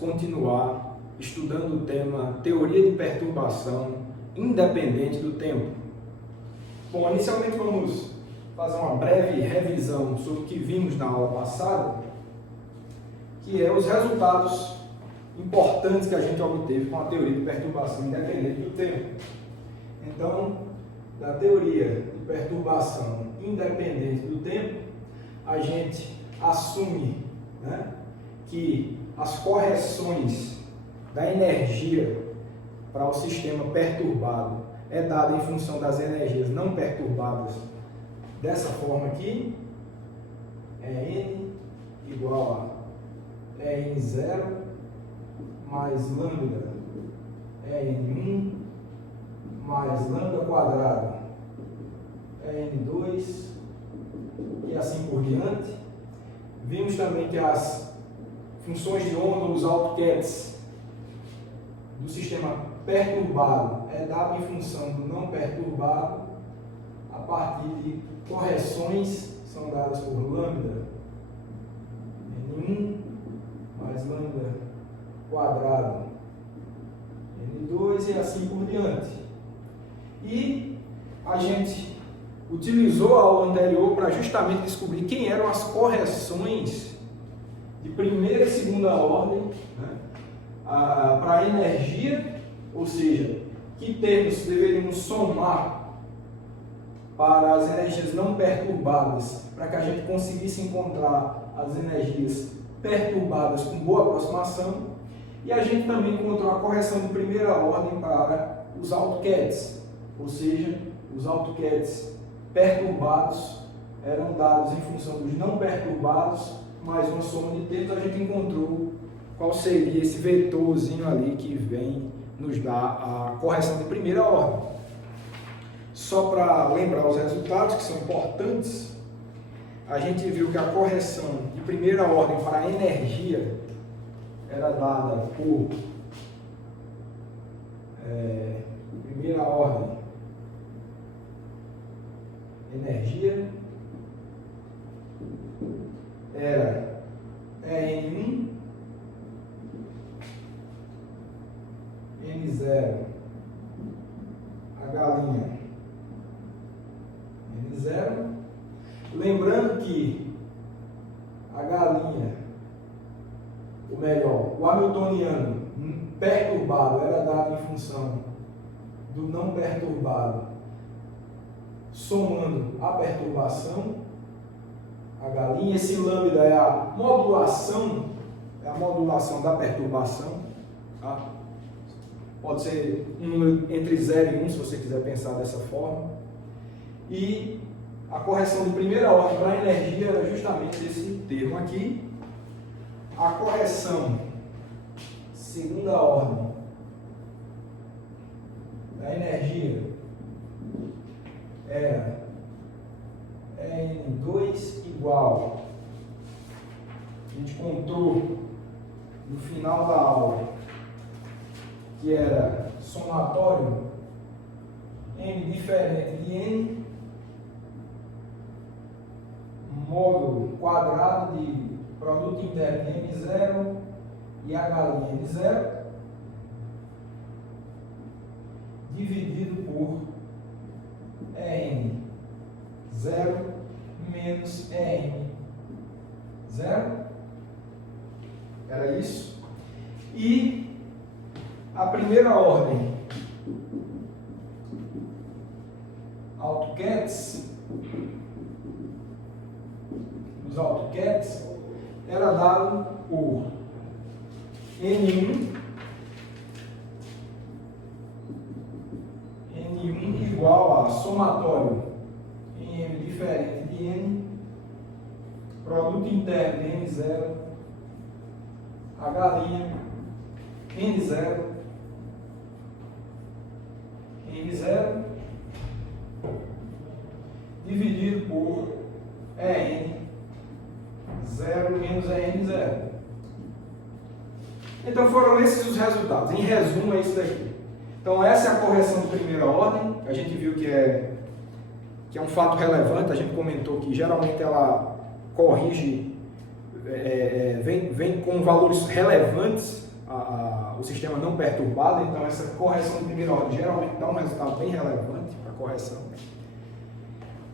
continuar estudando o tema Teoria de Perturbação Independente do Tempo. Bom, inicialmente vamos fazer uma breve revisão sobre o que vimos na aula passada, que é os resultados importantes que a gente obteve com a teoria de perturbação independente do tempo. Então, da teoria de perturbação independente do tempo, a gente assume, que as correções da energia para o sistema perturbado é dada em função das energias não perturbadas dessa forma aqui, N igual a N0 mais lambda N1 mais lambda quadrado N2 e assim por diante. Vimos também que as funções de onda, os AutoCADs do sistema perturbado é dado em função do não perturbado a partir de correções que são dadas por lambda N1 mais lambda quadrado N2 e assim por diante. E a gente utilizou a aula anterior para justamente descobrir quem eram as correções de primeira e segunda ordem, para a energia, ou seja, que termos deveríamos somar para as energias não perturbadas, para que a gente conseguisse encontrar as energias perturbadas com boa aproximação. E a gente também encontrou a correção de primeira ordem para os AutoCADs, ou seja, os AutoCADs perturbados eram dados em função dos não perturbados, mais uma soma de termos. A gente encontrou qual seria esse vetorzinho ali que vem nos dar a correção de primeira ordem. Só para lembrar os resultados que são importantes, a gente viu que a correção de primeira ordem para a energia era dada por primeira ordem energia era N1 N0 a galinha N0. Lembrando que a galinha, ou melhor, o hamiltoniano perturbado era dado em função do não perturbado somando a perturbação, a galinha. Esse lambda é a modulação da perturbação, tá? Pode ser um número entre 0 e 1, se você quiser pensar dessa forma. E a correção de primeira ordem para a energia era justamente esse termo aqui. A correção de segunda ordem da energia era N2 igual, a gente contou no final da aula, que era somatório N diferente de N módulo quadrado de produto interno de N0 e a galinha N0 dividido por N0 menos EN0. Era isso. E a primeira ordem AutoCADs, os AutoCADs era dado por N1 igual a somatório em N diferente de N, produto interno de N0, a galinha N0, N0, dividido por EN0 menos EN0. Então foram esses os resultados. Em resumo, é isso daqui. Então essa é a correção de primeira ordem. A gente viu que é um fato relevante. A gente comentou que geralmente ela corrige, vem com valores relevantes o sistema não perturbado, então essa correção de primeira ordem geralmente dá um resultado bem relevante para a correção.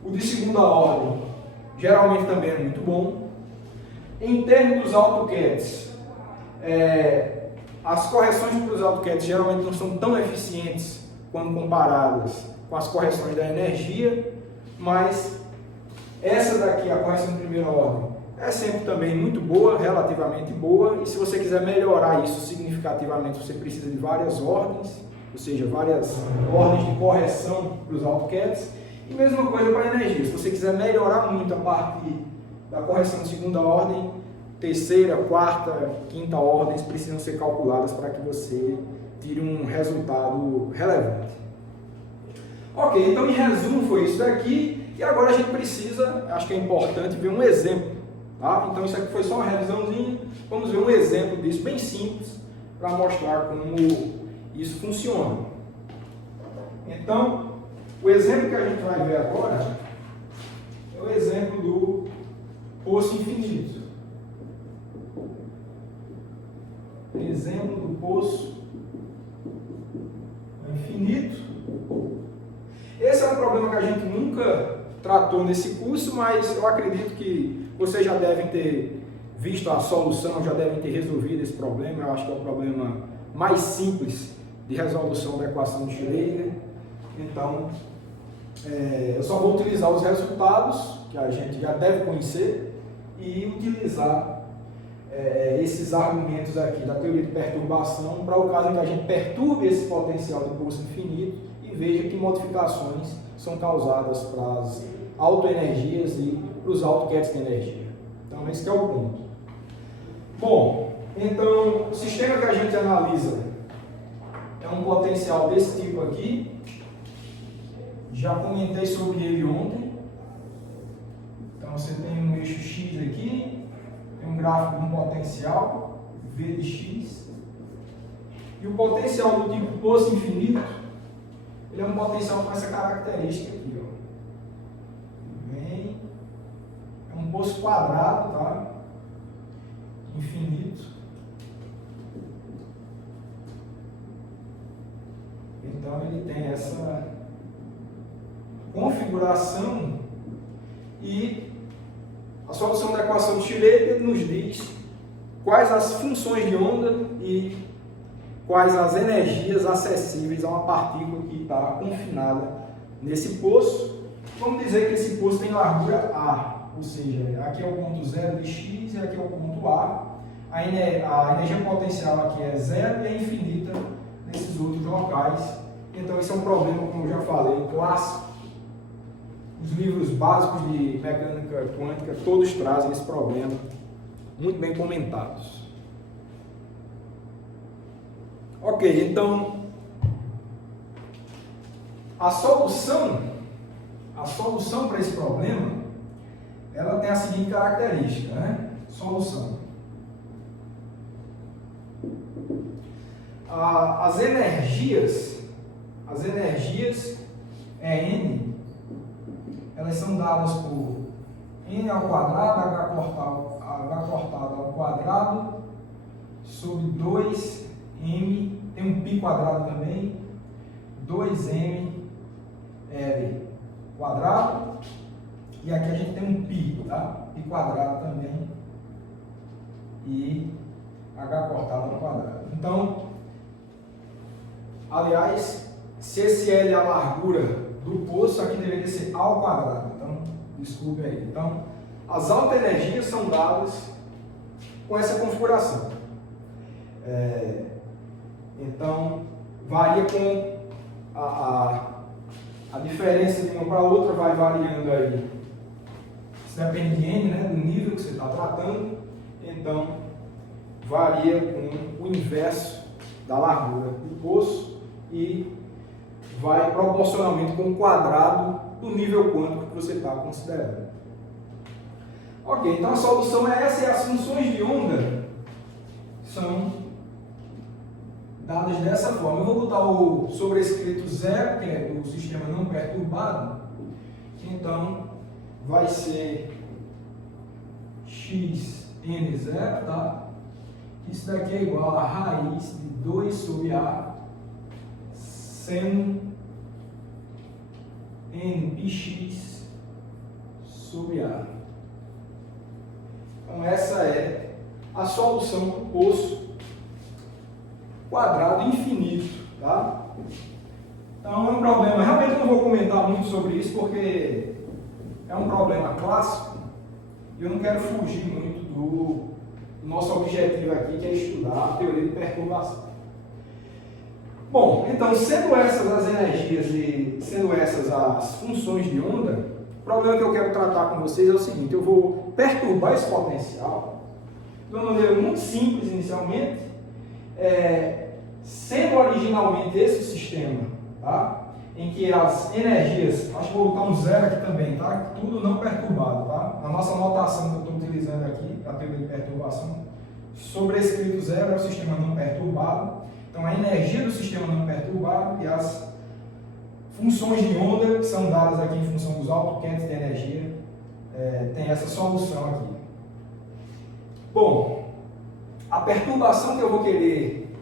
O de segunda ordem geralmente também é muito bom. Em termos dos AutoCADs, as correções para os AutoCADs geralmente não são tão eficientes quando comparadas com as correções da energia, mas essa daqui, a correção de primeira ordem, é sempre também muito boa, relativamente boa, e se você quiser melhorar isso significativamente, você precisa de várias ordens, ou seja, várias ordens de correção para os AutoCADs, e mesma coisa para a energia. Se você quiser melhorar muito a partir da correção de segunda ordem, terceira, quarta, quinta ordens precisam ser calculadas para que você tire um resultado relevante. Ok, então em resumo foi isso daqui, e agora a gente precisa, acho que é importante, ver um exemplo. Tá? Então isso aqui foi só uma revisãozinha, vamos ver um exemplo disso bem simples para mostrar como isso funciona. Então, o exemplo que a gente vai ver agora é o exemplo do poço infinito. Exemplo do poço infinito. Esse é um problema que a gente nunca tratou nesse curso, mas eu acredito que vocês já devem ter visto a solução, já devem ter resolvido esse problema. Eu acho que é o problema mais simples de resolução da equação de Schrödinger. Então, eu só vou utilizar os resultados que a gente já deve conhecer e utilizar esses argumentos aqui da teoria de perturbação para o caso em que a gente perturbe esse potencial de poço infinito e veja que modificações são causadas para as autoenergias e para os AutoCADs de energia. Então, esse é o ponto. Bom, então, o sistema que a gente analisa é um potencial desse tipo aqui. Já comentei sobre ele ontem. Então, você tem um eixo X aqui, tem um gráfico de um potencial, V de X. E o potencial do tipo poço infinito, ele é um potencial com essa característica aqui, ó. É um poço quadrado, tá? Infinito. Então ele tem essa configuração e a solução da equação de Schrödinger nos diz quais as funções de onda e quais as energias acessíveis a uma partícula que está confinada nesse poço. Vamos dizer que esse poço tem largura A, ou seja, aqui é o ponto 0 de x e aqui é o ponto A. A energia potencial aqui é zero e é infinita nesses outros locais. Então esse é um problema, como eu já falei, clássico. Os livros básicos de mecânica quântica todos trazem esse problema, muito bem comentados. Ok, então a solução para esse problema, ela tem a seguinte característica, né? Solução. As energias N, elas são dadas por N ao quadrado, H cortado ao quadrado, sobre 2M, tem um π quadrado também, 2M L quadrado, e aqui a gente tem um π, tá? π quadrado também, e H cortado ao quadrado. Então, aliás, se esse L é a largura do poço, aqui deveria ser A ao quadrado. Então, desculpe aí. Então, as autoenergias são dadas com essa configuração. Então, varia com a diferença de uma para a outra, vai variando aí. Isso depende de N, né, do nível que você está tratando. Então, varia com o inverso da largura do poço e vai proporcionalmente com o quadrado do nível quântico que você está considerando. Ok, então a solução é essa e as funções de onda são dadas dessa forma. Eu vou botar o sobrescrito 0, que é do sistema não perturbado, que então vai ser xn0, tá? Isso daqui é igual a raiz de 2 sobre A seno nπx sobre A. Então essa é a solução para o poço quadrado infinito, tá? Então é um problema, realmente eu não vou comentar muito sobre isso porque é um problema clássico e eu não quero fugir muito do nosso objetivo aqui, que é estudar a teoria de perturbação. Bom, então, sendo essas as energias e sendo essas as funções de onda, o problema que eu quero tratar com vocês é o seguinte: eu vou perturbar esse potencial de uma maneira muito simples inicialmente, sendo originalmente esse o sistema, tá? Em que as energias, acho que vou botar um zero aqui também, tá? Tudo não perturbado, tá? A nossa notação que eu estou utilizando aqui, a teoria de perturbação, sobrescrito zero é o sistema não perturbado. Então a energia do sistema não perturbado e as funções de onda que são dadas aqui em função dos autoquentes de energia, tem essa solução aqui. Bom, a perturbação que eu vou querer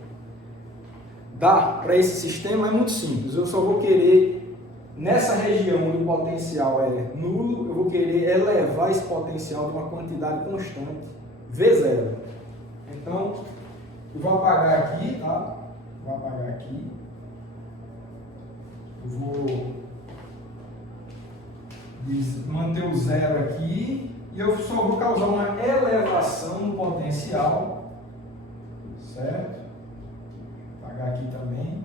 dar para esse sistema é muito simples. Eu só vou querer, nessa região onde o potencial é nulo, eu vou querer elevar esse potencial de uma quantidade constante, V0. Então, eu vou apagar aqui, tá? Vou apagar aqui. Eu vou manter o zero aqui e eu só vou causar uma elevação no potencial, certo? Apagar aqui também.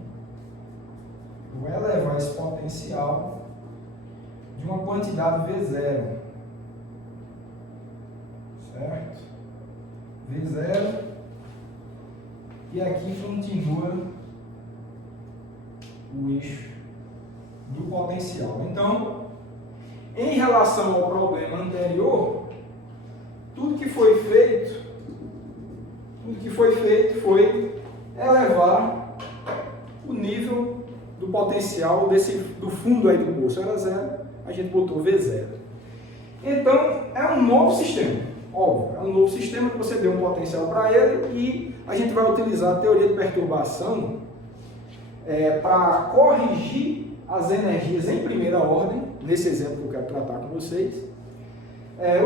Eu vou elevar esse potencial de uma quantidade V0, certo? V0, e aqui continua o eixo do potencial. Então, em relação ao problema anterior, tudo que foi feito foi elevar o nível do potencial do fundo aí do poço. Era zero, a gente botou V0. Então, é um novo sistema, óbvio, é um novo sistema que você deu um potencial para ele e a gente vai utilizar a teoria de perturbação para corrigir as energias em primeira ordem, nesse exemplo que eu quero tratar com vocês,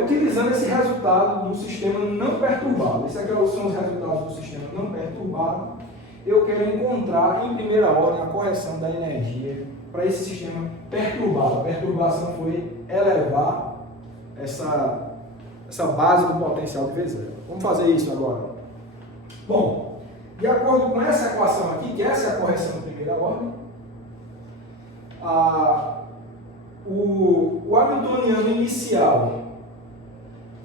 utilizando esse resultado do sistema não perturbado. Esses aqui são os resultados do sistema não perturbado. Eu quero encontrar em primeira ordem a correção da energia para esse sistema perturbado. A perturbação foi elevar essa base do potencial de V0. Vamos fazer isso agora. Bom, de acordo com essa equação aqui, que essa é a correção de primeira ordem, o hamiltoniano inicial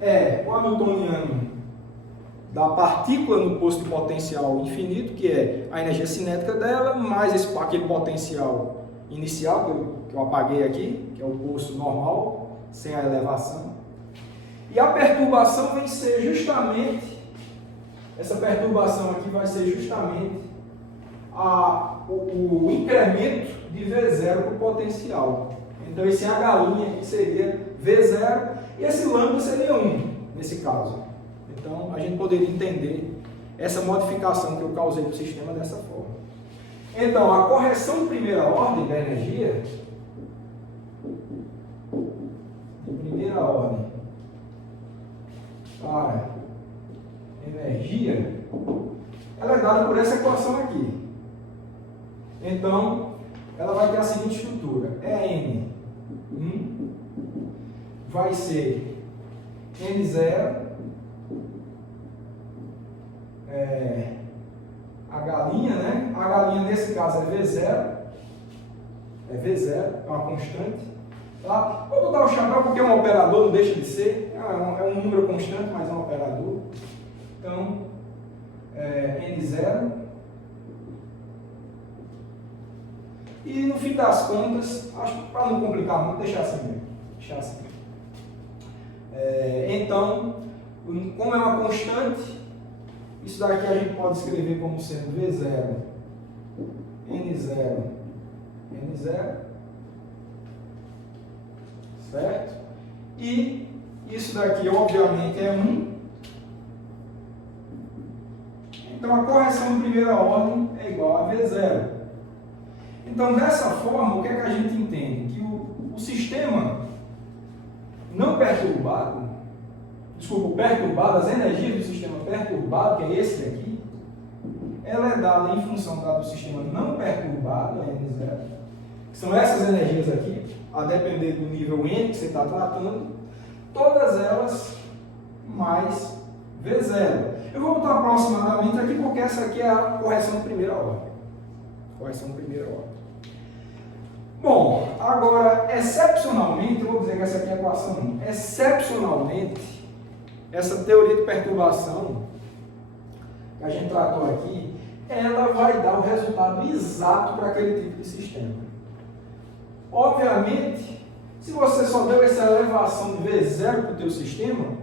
é o hamiltoniano da partícula no posto de potencial infinito, que é a energia cinética dela, mais aquele potencial inicial que eu apaguei aqui, que é o posto normal, sem a elevação. E a perturbação vai ser justamente, essa perturbação aqui vai ser justamente o incremento de V0 para o potencial. Então esse H' aqui seria V0 e esse lambda seria 1 nesse caso. Então a gente poderia entender essa modificação que eu causei no sistema dessa forma. Então a correção de primeira ordem da energia, para energia, ela é dada por essa equação aqui. Então, ela vai ter a seguinte estrutura: N1 vai ser N0, H', né? H' nesse caso é V0, é uma constante. Tá? Vou botar o Chanel porque é um operador, não deixa de ser, é um número constante, mas é um operador. Então, N0. E no fim das contas, acho que para não complicar muito, deixar assim mesmo. Então, como é uma constante, isso daqui a gente pode escrever como sendo V0, N0, certo? E isso daqui, obviamente, é 1. Então, a correção de primeira ordem é igual a V0. Então, dessa forma, o que é que a gente entende? Que o sistema não perturbado, perturbado, as energias do sistema perturbado, que é esse aqui, ela é dada em função do sistema não perturbado, N0, que são essas energias aqui, a depender do nível N que você está tratando, todas elas mais V0. Eu vou botar aproximadamente aqui, porque essa aqui é a correção de primeira ordem. Correção de primeira ordem. Bom, agora, excepcionalmente, eu vou dizer que essa aqui é a equação 1. Excepcionalmente, essa teoria de perturbação que a gente tratou aqui, ela vai dar o resultado exato para aquele tipo de sistema. Obviamente, se você só deu essa elevação de V0 para o teu sistema,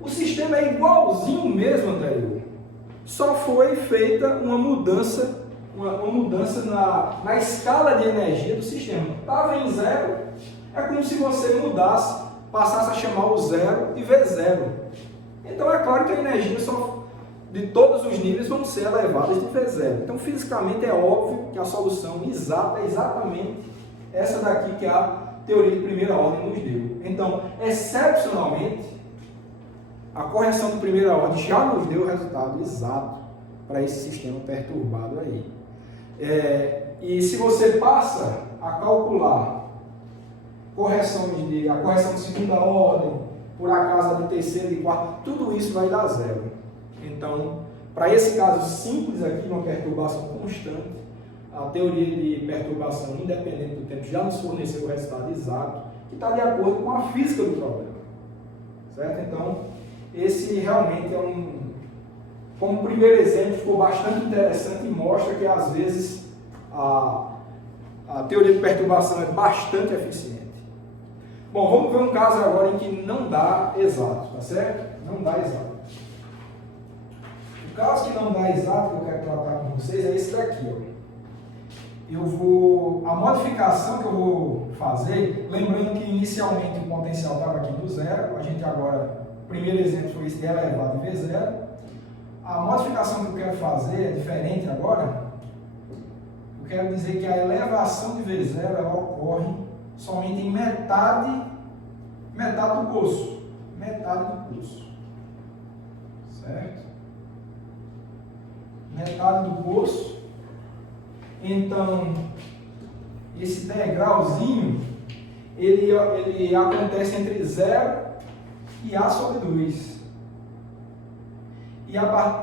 o sistema é igualzinho mesmo anterior. Só foi feita uma mudança na escala de energia do sistema. Estava em zero, é como se você mudasse, passasse a chamar o zero de V0. Então é claro que a energia de todos os níveis vão ser elevadas de V0. Então fisicamente é óbvio que a solução exata é exatamente essa daqui que a teoria de primeira ordem nos deu. Então, excepcionalmente, a correção de primeira ordem já nos deu o resultado exato para esse sistema perturbado aí. E se você passa a calcular a correção de segunda ordem, por acaso a de terceira e de quarta, tudo isso vai dar zero. Então, para esse caso simples aqui, uma perturbação constante, a teoria de perturbação independente do tempo já nos forneceu o resultado exato, que está de acordo com a física do problema. Certo? Então, esse realmente é como primeiro exemplo, ficou bastante interessante e mostra que, às vezes, a teoria de perturbação é bastante eficiente. Bom, vamos ver um caso agora em que não dá exato, tá certo? Não dá exato. O caso que não dá exato, que eu quero tratar com vocês, é esse daqui, ó. A modificação que eu vou fazer, lembrando que inicialmente o potencial estava aqui do zero, a gente agora, o primeiro exemplo foi esse de elevado em V0. A modificação que eu quero fazer é diferente agora. Eu quero dizer que a elevação de V0 ela ocorre somente em metade do poço. Metade do poço. Certo? Metade do poço. Então, esse degrauzinho, ele acontece entre 0 e A sobre 2. E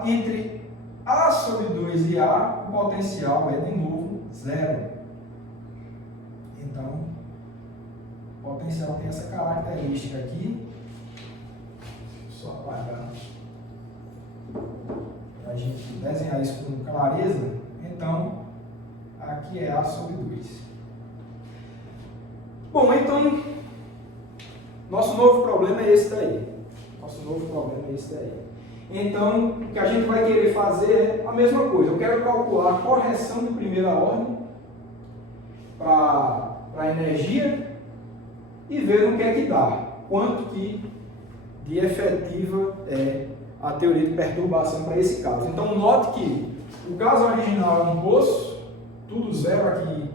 entre A sobre 2 e A, o potencial é de novo 0. Então, o potencial tem essa característica aqui. Deixa eu só apagar para a gente desenhar isso com clareza. Então, aqui é A sobre 2. Bom, então, nosso novo problema é esse daí. Então, o que a gente vai querer fazer é a mesma coisa. Eu quero calcular a correção de primeira ordem para a energia e ver no que é que dá. Quanto que de efetiva é a teoria de perturbação para esse caso. Então, note que o caso original é um poço, tudo zero aqui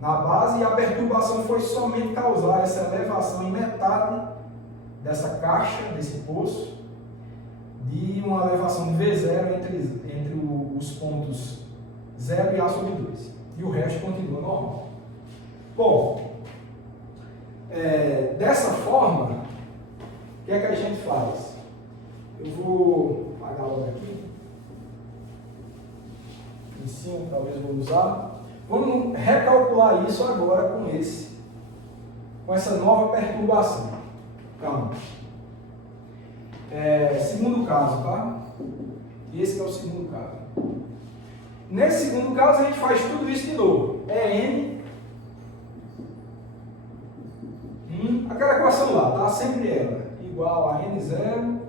na base, e a perturbação foi somente causar essa elevação em metade dessa caixa, desse poço, de uma elevação de V0 entre os pontos 0 e A sobre 2. E o resto continua normal. Bom, dessa forma, o que é que a gente faz? Eu vou apagar logo aqui. Em cima, talvez eu vou usar. Vamos recalcular isso agora com essa nova perturbação. Então, segundo caso, tá? Esse que é o segundo caso. Nesse segundo caso, a gente faz tudo isso de novo. N, aquela equação lá, tá? Sempre ela, igual a N0,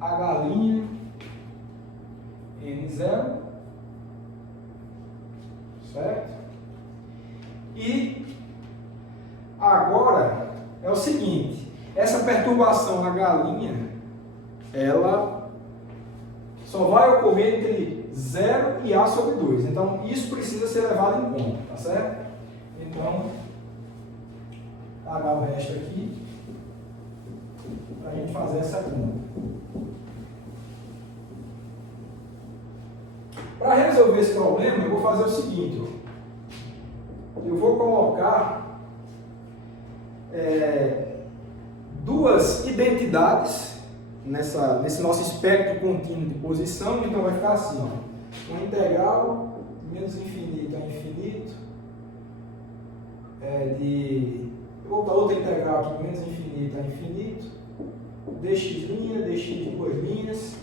H', N0, certo? E agora é o seguinte, essa perturbação H', ela só vai ocorrer entre 0 e A sobre 2. Então, isso precisa ser levado em conta, tá certo? Então, pagar o resto aqui, para a gente fazer essa conta. Para resolver esse problema, eu vou fazer o seguinte, ó. Eu vou colocar duas identidades nesse nosso espectro contínuo de posição, então vai ficar assim, ó, uma integral de menos infinito a infinito, eu vou botar outra integral aqui, menos infinito a infinito, dx', dx duas linhas,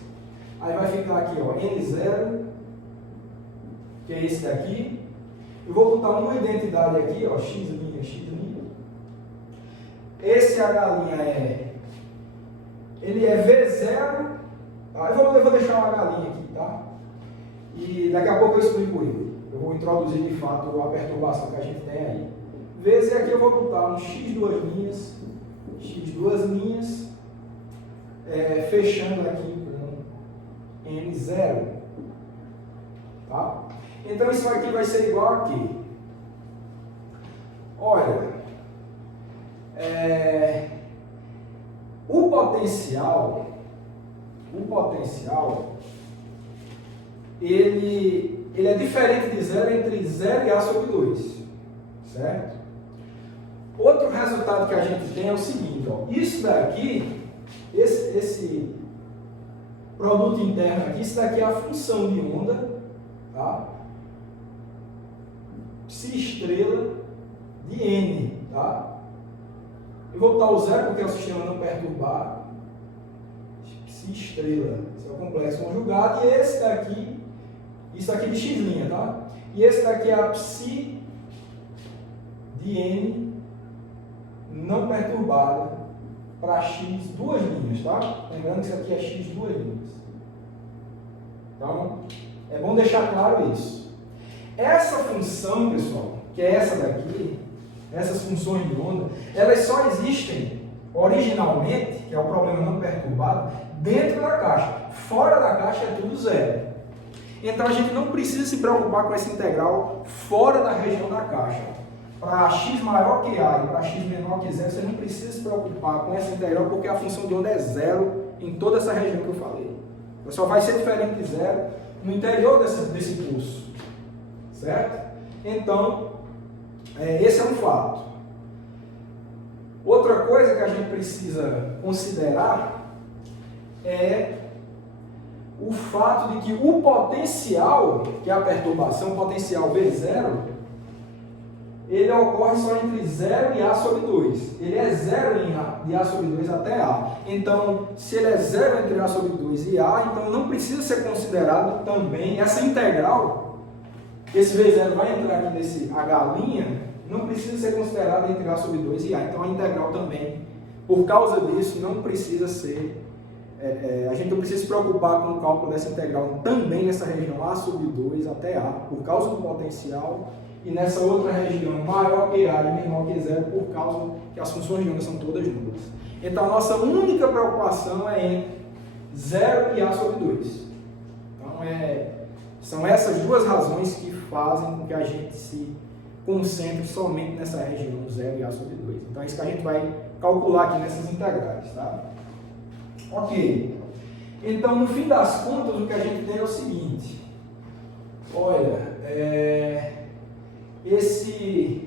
aí vai ficar aqui, ó, n0, que é esse daqui. Eu vou botar uma identidade aqui, ó, x'. Esse H' ele é V0, tá? Eu vou deixar o H' aqui, tá? E daqui a pouco eu explico ele. Eu vou introduzir de fato a perturbação que a gente tem aí. Vezes aqui eu vou botar um x duas linhas, fechando aqui com n0, tá? Então isso aqui vai ser igual a quê? Olha, o potencial, ele é diferente de zero entre 0 e A sobre 2, certo? Outro resultado que a gente tem é o seguinte, ó, isso daqui, esse produto interno aqui, isso daqui é a função de onda, tá? Psi estrela de N, tá? Eu vou botar o zero porque é o sistema não perturbado. Psi estrela, esse é o complexo conjugado, e esse daqui, isso aqui de x', tá? E esse daqui é a psi de N não perturbada para x duas linhas, tá? Lembrando que isso aqui é x duas linhas. Então, é bom deixar claro isso. Essa função, pessoal, que é essa daqui, essas funções de onda, elas só existem originalmente, que é o problema não perturbado, dentro da caixa. Fora da caixa é tudo zero. Então a gente não precisa se preocupar com essa integral fora da região da caixa. Para x maior que A e para x menor que zero, você não precisa se preocupar com essa integral, porque a função de onda é zero em toda essa região que eu falei. Só vai ser diferente de zero no interior desse curso. Certo? Então, esse é um fato. Outra coisa que a gente precisa considerar é o fato de que o potencial, que é a perturbação, o potencial V0, ele ocorre só entre 0 e A sobre 2. Ele é 0 de A sobre 2 até A. Então, se ele é 0 entre A sobre 2 e A, então não precisa ser considerado também essa integral. Esse V0 vai entrar aqui nesse H', não precisa ser considerado entre A sobre 2 e A. Então a integral também, por causa disso, não precisa ser... a gente não precisa se preocupar com o cálculo dessa integral também nessa região A sobre 2 até A, por causa do potencial, e nessa outra região maior que A e menor que zero, por causa que as funções de onda são todas nulas. Então a nossa única preocupação é entre 0 e A sobre 2. Então são essas duas razões que fazem com que a gente se concentre somente nessa região 0 e A sobre 2. Então é isso que a gente vai calcular aqui nessas integrais, tá? Ok. Então, no fim das contas, o que a gente tem é o seguinte. Olha, esse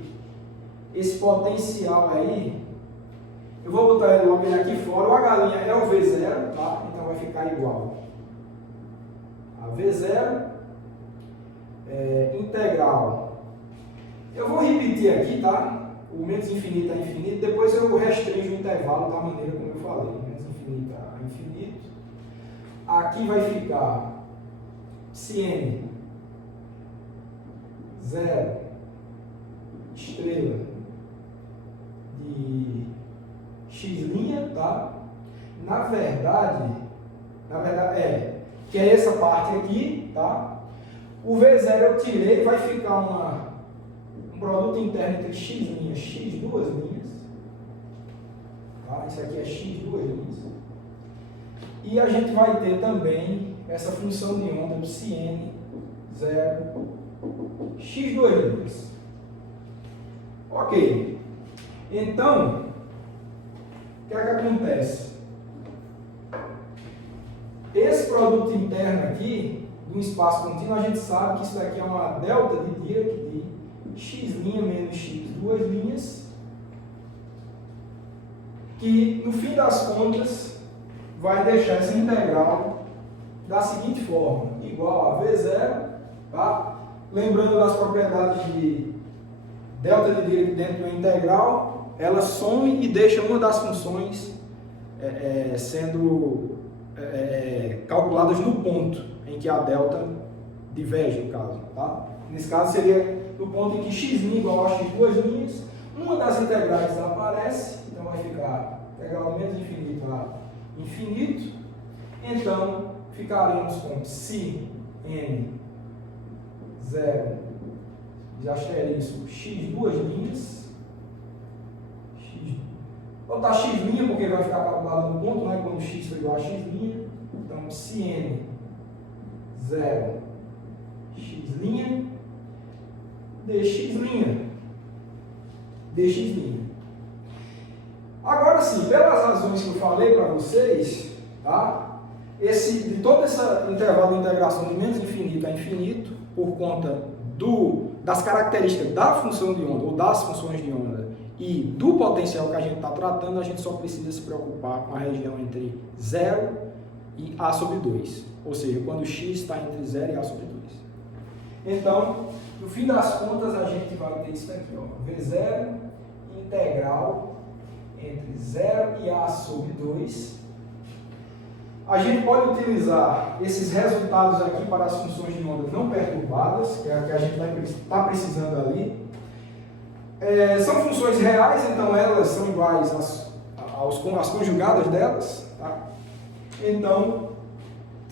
potencial aí, eu vou botar ele logo aqui fora. O H' é o V0, tá? Então vai ficar igual a V0 integral. Eu vou repetir aqui, tá? O menos infinito a infinito. Depois eu restringo o intervalo da maneira como eu falei. Menos infinito a infinito. Aqui vai ficar Cn 0 estrela de x', tá? Na verdade que é essa parte aqui, tá? O V0 eu tirei, vai ficar um produto interno entre x' duas linhas, tá? Isso aqui é x duas linhas. E a gente vai ter também essa função de onda psi n 0 x2'. Ok. Então, o que é que acontece? Esse produto interno aqui, de um espaço contínuo, a gente sabe que isso daqui é uma delta de Dirac de x' menos x, duas linhas, que no fim das contas vai deixar essa integral da seguinte forma, igual a V0, tá? Lembrando das propriedades de delta de Dirac dentro da integral, ela some e deixa uma das funções sendo calculadas no ponto em que a delta diverge, no caso, tá? Nesse caso seria no ponto em que x' igual a x duas linhas, uma das integrais desaparece, então vai ficar integral de menos infinito a infinito, então ficaremos com psi n 0 de asterisco x duas linhas, vou botar x' porque vai ficar calculado no ponto, né, quando x for igual a x', então psi n 0 x' dx'. Agora sim, pelas razões que eu falei para vocês, tá? De todo esse intervalo de integração de menos infinito a infinito, por conta das características da função de onda, ou das funções de onda, e do potencial que a gente está tratando, a gente só precisa se preocupar com a região entre 0 e A sobre 2. Ou seja, quando x está entre 0 e A sobre 2. Então, no fim das contas, a gente vai ter isso aqui, ó, V0 integral entre 0 e A sobre 2. A gente pode utilizar esses resultados aqui para as funções de onda não perturbadas, que é a que a gente vai estar precisando ali. São funções reais, então elas são iguais às conjugadas delas. Tá? Então,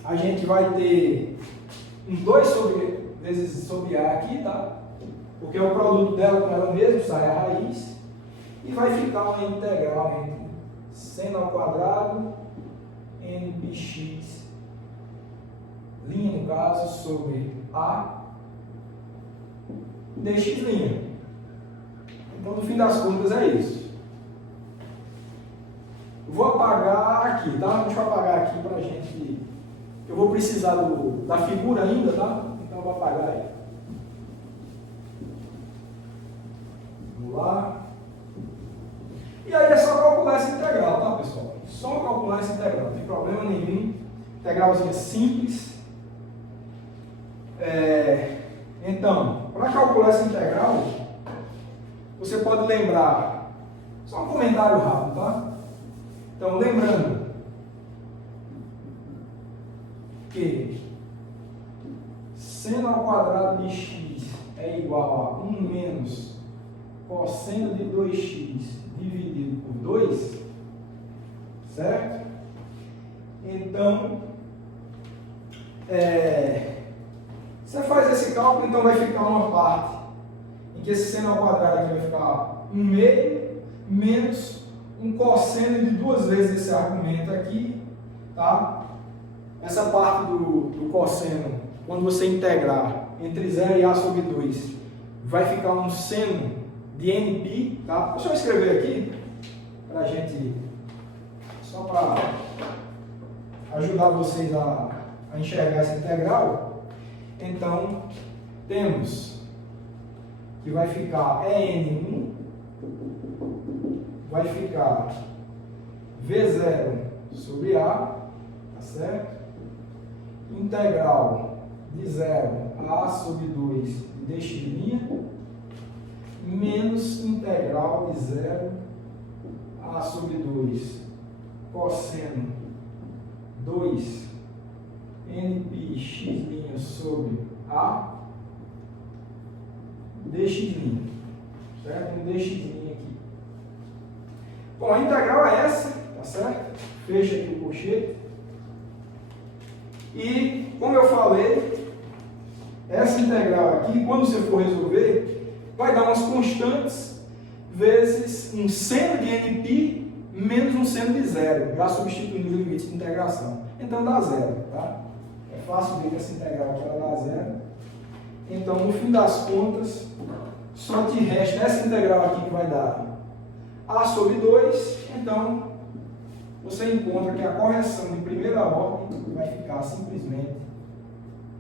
a gente vai ter um 2 vezes sobre A aqui, tá? Porque é o produto dela com ela mesma, sai a raiz, e vai ficar uma integral entre seno ao quadrado npx, linha no caso, sobre A dx'. Então, no fim das contas, é isso. Vou apagar aqui, tá? Deixa eu apagar aqui pra gente... Eu vou precisar da figura ainda, tá? Então, eu vou apagar aí. Vamos lá. E aí é só calcular essa integral, tá, pessoal? Só calcular essa integral, não tem problema nenhum. Integralzinha simples. Então, para calcular essa integral, você pode lembrar, só um comentário rápido, tá? Então, lembrando que seno ao quadrado de x é igual a 1 menos cosseno de 2x dividido por 2, certo? Então, você faz esse cálculo, então vai ficar uma parte em que esse seno ao quadrado aqui vai ficar 1 meio menos um cosseno de 2 vezes esse argumento aqui, tá? Essa parte do cosseno, quando você integrar entre 0 e A sobre 2, vai ficar um seno de nπ, tá? Deixa eu escrever aqui, para a gente, só para ajudar vocês a enxergar essa integral. Então, temos que vai ficar N1, vai ficar V0 sobre A, tá certo? Integral de 0 a A sobre 2 de dx' menos integral de 0 a A sobre 2 cosseno 2 nπx' sobre A dx', certo? Um dx' aqui. Bom, a integral é essa, tá certo? Fecha aqui o colchete. E, como eu falei, essa integral aqui, quando você for resolver, vai dar umas constantes vezes um seno de nπ menos um seno de 0, já substituindo os limites de integração. Então dá 0, tá? fácil ver que essa integral aqui ela dá zero. Então, no fim das contas, só te resta essa integral aqui que vai dar a sobre 2. Então, você encontra que a correção de primeira ordem vai ficar simplesmente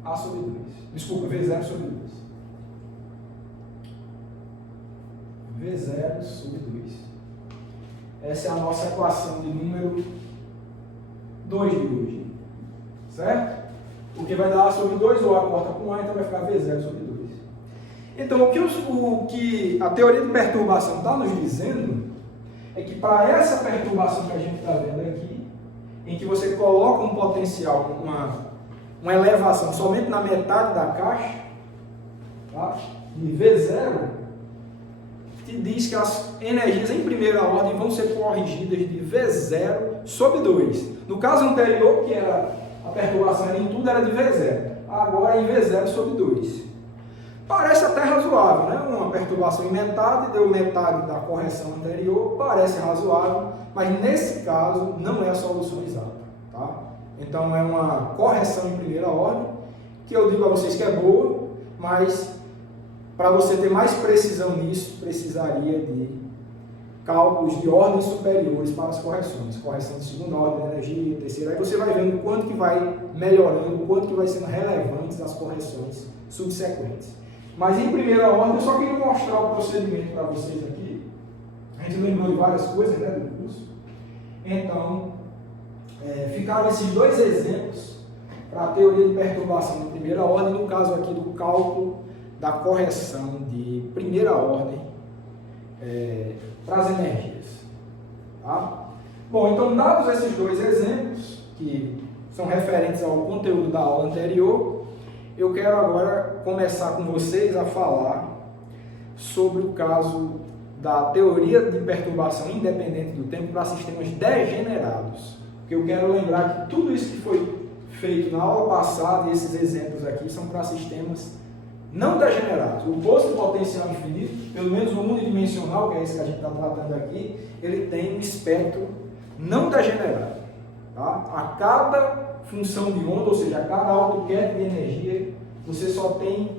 a sobre 2. Desculpa, V0 sobre 2. V0 sobre 2. Essa é a nossa equação de número 2 de hoje. Certo? O que vai dar A sobre 2, ou A corta com A, então vai ficar V0 sobre 2. Então, o que a teoria de perturbação está nos dizendo é que para essa perturbação que a gente está vendo aqui, em que você coloca um potencial, uma elevação somente na metade da caixa, tá? De V0, te diz que as energias em primeira ordem vão ser corrigidas de V0 sobre 2. No caso anterior, que era a perturbação em tudo, era de V0. Agora é em V0 sobre 2. Parece até razoável, né? Uma perturbação em metade, deu metade da correção anterior, parece razoável, mas nesse caso não é a solução exata, tá? Então é uma correção em primeira ordem, que eu digo a vocês que é boa, mas para você ter mais precisão nisso, precisaria de cálculos de ordens superiores para as correções. Correção de segunda ordem de energia, terceira, aí você vai vendo o quanto que vai melhorando, o quanto que vai sendo relevantes as correções subsequentes. Mas em primeira ordem, eu só queria mostrar o procedimento para vocês aqui. A gente lembrou de várias coisas, né, do curso. Então, ficaram esses dois exemplos para a teoria de perturbação de primeira ordem, no caso aqui do cálculo da correção de primeira ordem para as energias. Tá? Bom, então, dados esses dois exemplos, que são referentes ao conteúdo da aula anterior, eu quero agora começar com vocês a falar sobre o caso da teoria de perturbação independente do tempo para sistemas degenerados. Porque eu quero lembrar que tudo isso que foi feito na aula passada, e esses exemplos aqui, são para sistemas não degenerados. O posto de potencial infinito, pelo menos o unidimensional, que é esse que a gente está tratando aqui, ele tem um espectro não degenerado. Tá? A cada função de onda, ou seja, a cada autoquete de energia, você só tem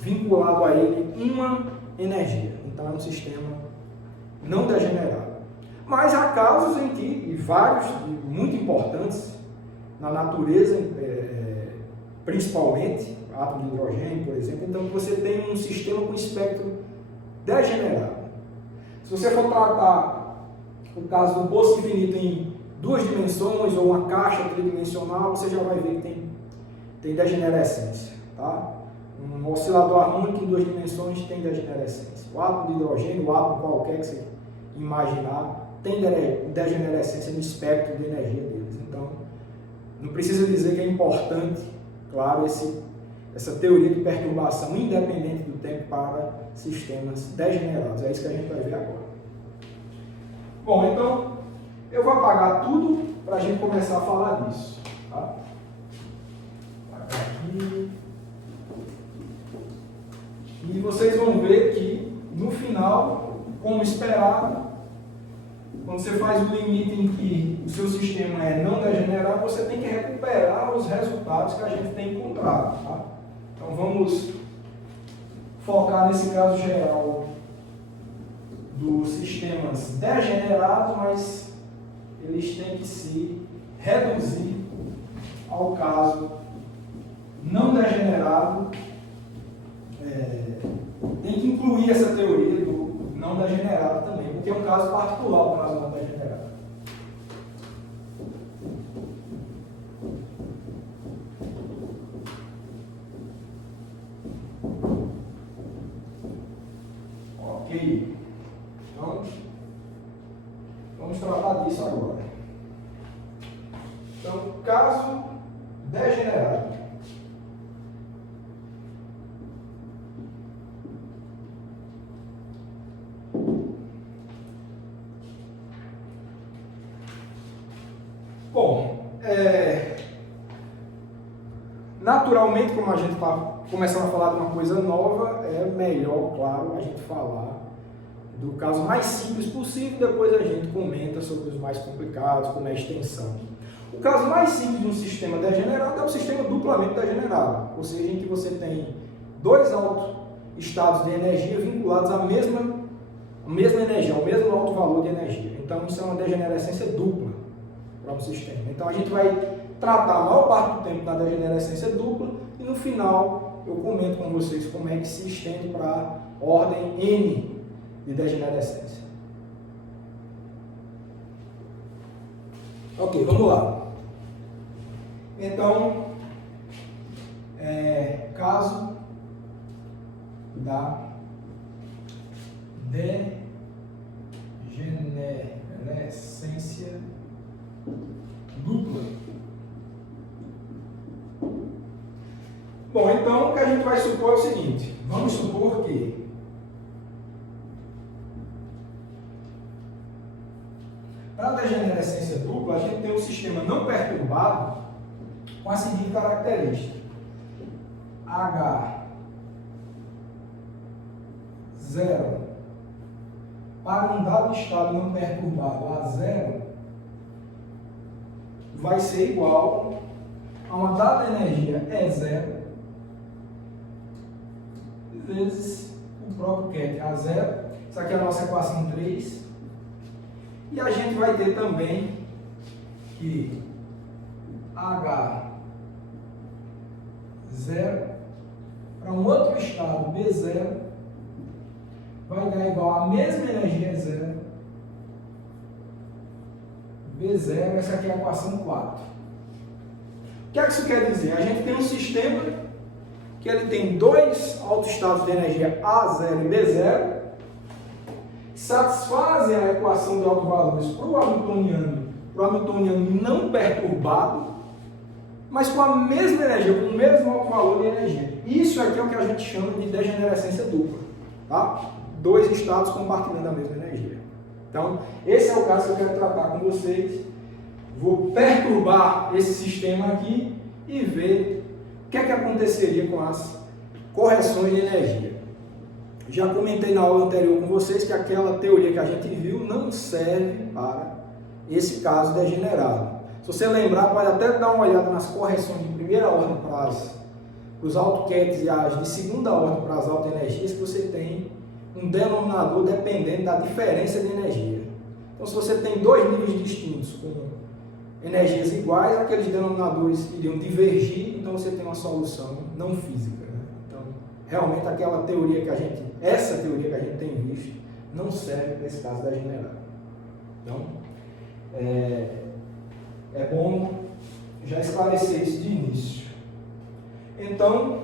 vinculado a ele uma energia. Então é um sistema não degenerado. Mas há casos em que, e vários, muito importantes, na natureza, principalmente, átomo de hidrogênio, por exemplo, então você tem um sistema com espectro degenerado. Se você for tratar o caso do poço infinito em duas dimensões ou uma caixa tridimensional, você já vai ver que tem degenerescência. Tá? Um oscilador harmônico em duas dimensões tem degenerescência. O átomo de hidrogênio, o átomo qualquer que você imaginar, tem degenerescência no espectro de energia deles. Então, não precisa dizer que é importante, claro, essa teoria de perturbação independente do tempo para sistemas degenerados. É isso que a gente vai ver agora. Bom, então, eu vou apagar tudo para a gente começar a falar disso. Tá? Apagar aqui. E vocês vão ver que, no final, como esperado, quando você faz o limite em que o seu sistema é não degenerado, você tem que recuperar os resultados que a gente tem encontrado. Tá? Então vamos focar nesse caso geral dos sistemas degenerados, mas eles têm que se reduzir ao caso não degenerado. Tem que incluir essa teoria do não degenerado também, porque é um caso particular o caso não degenerado. Ok. Então, vamos tratar disso agora. Então, caso degenerado. Bom, naturalmente, como a gente está começando a falar de uma coisa nova, é melhor, claro, a gente falar do caso mais simples possível, depois a gente comenta sobre os mais complicados, como é a extensão. O caso mais simples de um sistema degenerado é o sistema duplamente degenerado, ou seja, em que você tem dois estados de energia vinculados à mesma energia, ao mesmo alto valor de energia. Então, isso é uma degenerescência dupla para um sistema. Então, a gente vai tratar a maior parte do tempo da degenerescência dupla e, no final, eu comento com vocês como é que se estende para a ordem N de degenerescência. Ok, vamos lá. Então, caso da degenerescência dupla. Bom, então o que a gente vai supor é o seguinte: vamos supor que para a degenerescência dupla, a gente tem um sistema não perturbado com a seguinte característica: H0 para um dado estado não perturbado A0 vai ser igual a uma dada energia E0 vezes o próprio ket A0. Isso aqui é a nossa equação 3. E a gente vai ter também que H0 para um outro estado B0 vai dar igual a mesma energia zero, B0, essa aqui é a equação 4. O que é que isso quer dizer? A gente tem um sistema que ele tem dois autoestados de energia A0 e B0, satisfazem a equação de autovalores para o hamiltoniano não perturbado, mas com a mesma energia, com o mesmo alto valor de energia. Isso aqui é o que a gente chama de degenerescência dupla, tá? Dois estados compartilhando a mesma energia. Então, esse é o caso que eu quero tratar com vocês. Vou perturbar esse sistema aqui e ver o que é que aconteceria com as correções de energia. Já comentei na aula anterior com vocês que aquela teoria que a gente viu não serve para esse caso degenerado. Se você lembrar, pode até dar uma olhada nas correções de primeira ordem para os autoquetes e as de segunda ordem para as altas energias, que você tem um denominador dependendo da diferença de energia. Então, se você tem dois níveis distintos com energias iguais, aqueles denominadores iriam divergir, então você tem uma solução não física, né? Então, realmente essa teoria que a gente tem visto não serve para esse caso degenerado. Então, é bom já esclarecer isso de início. Então,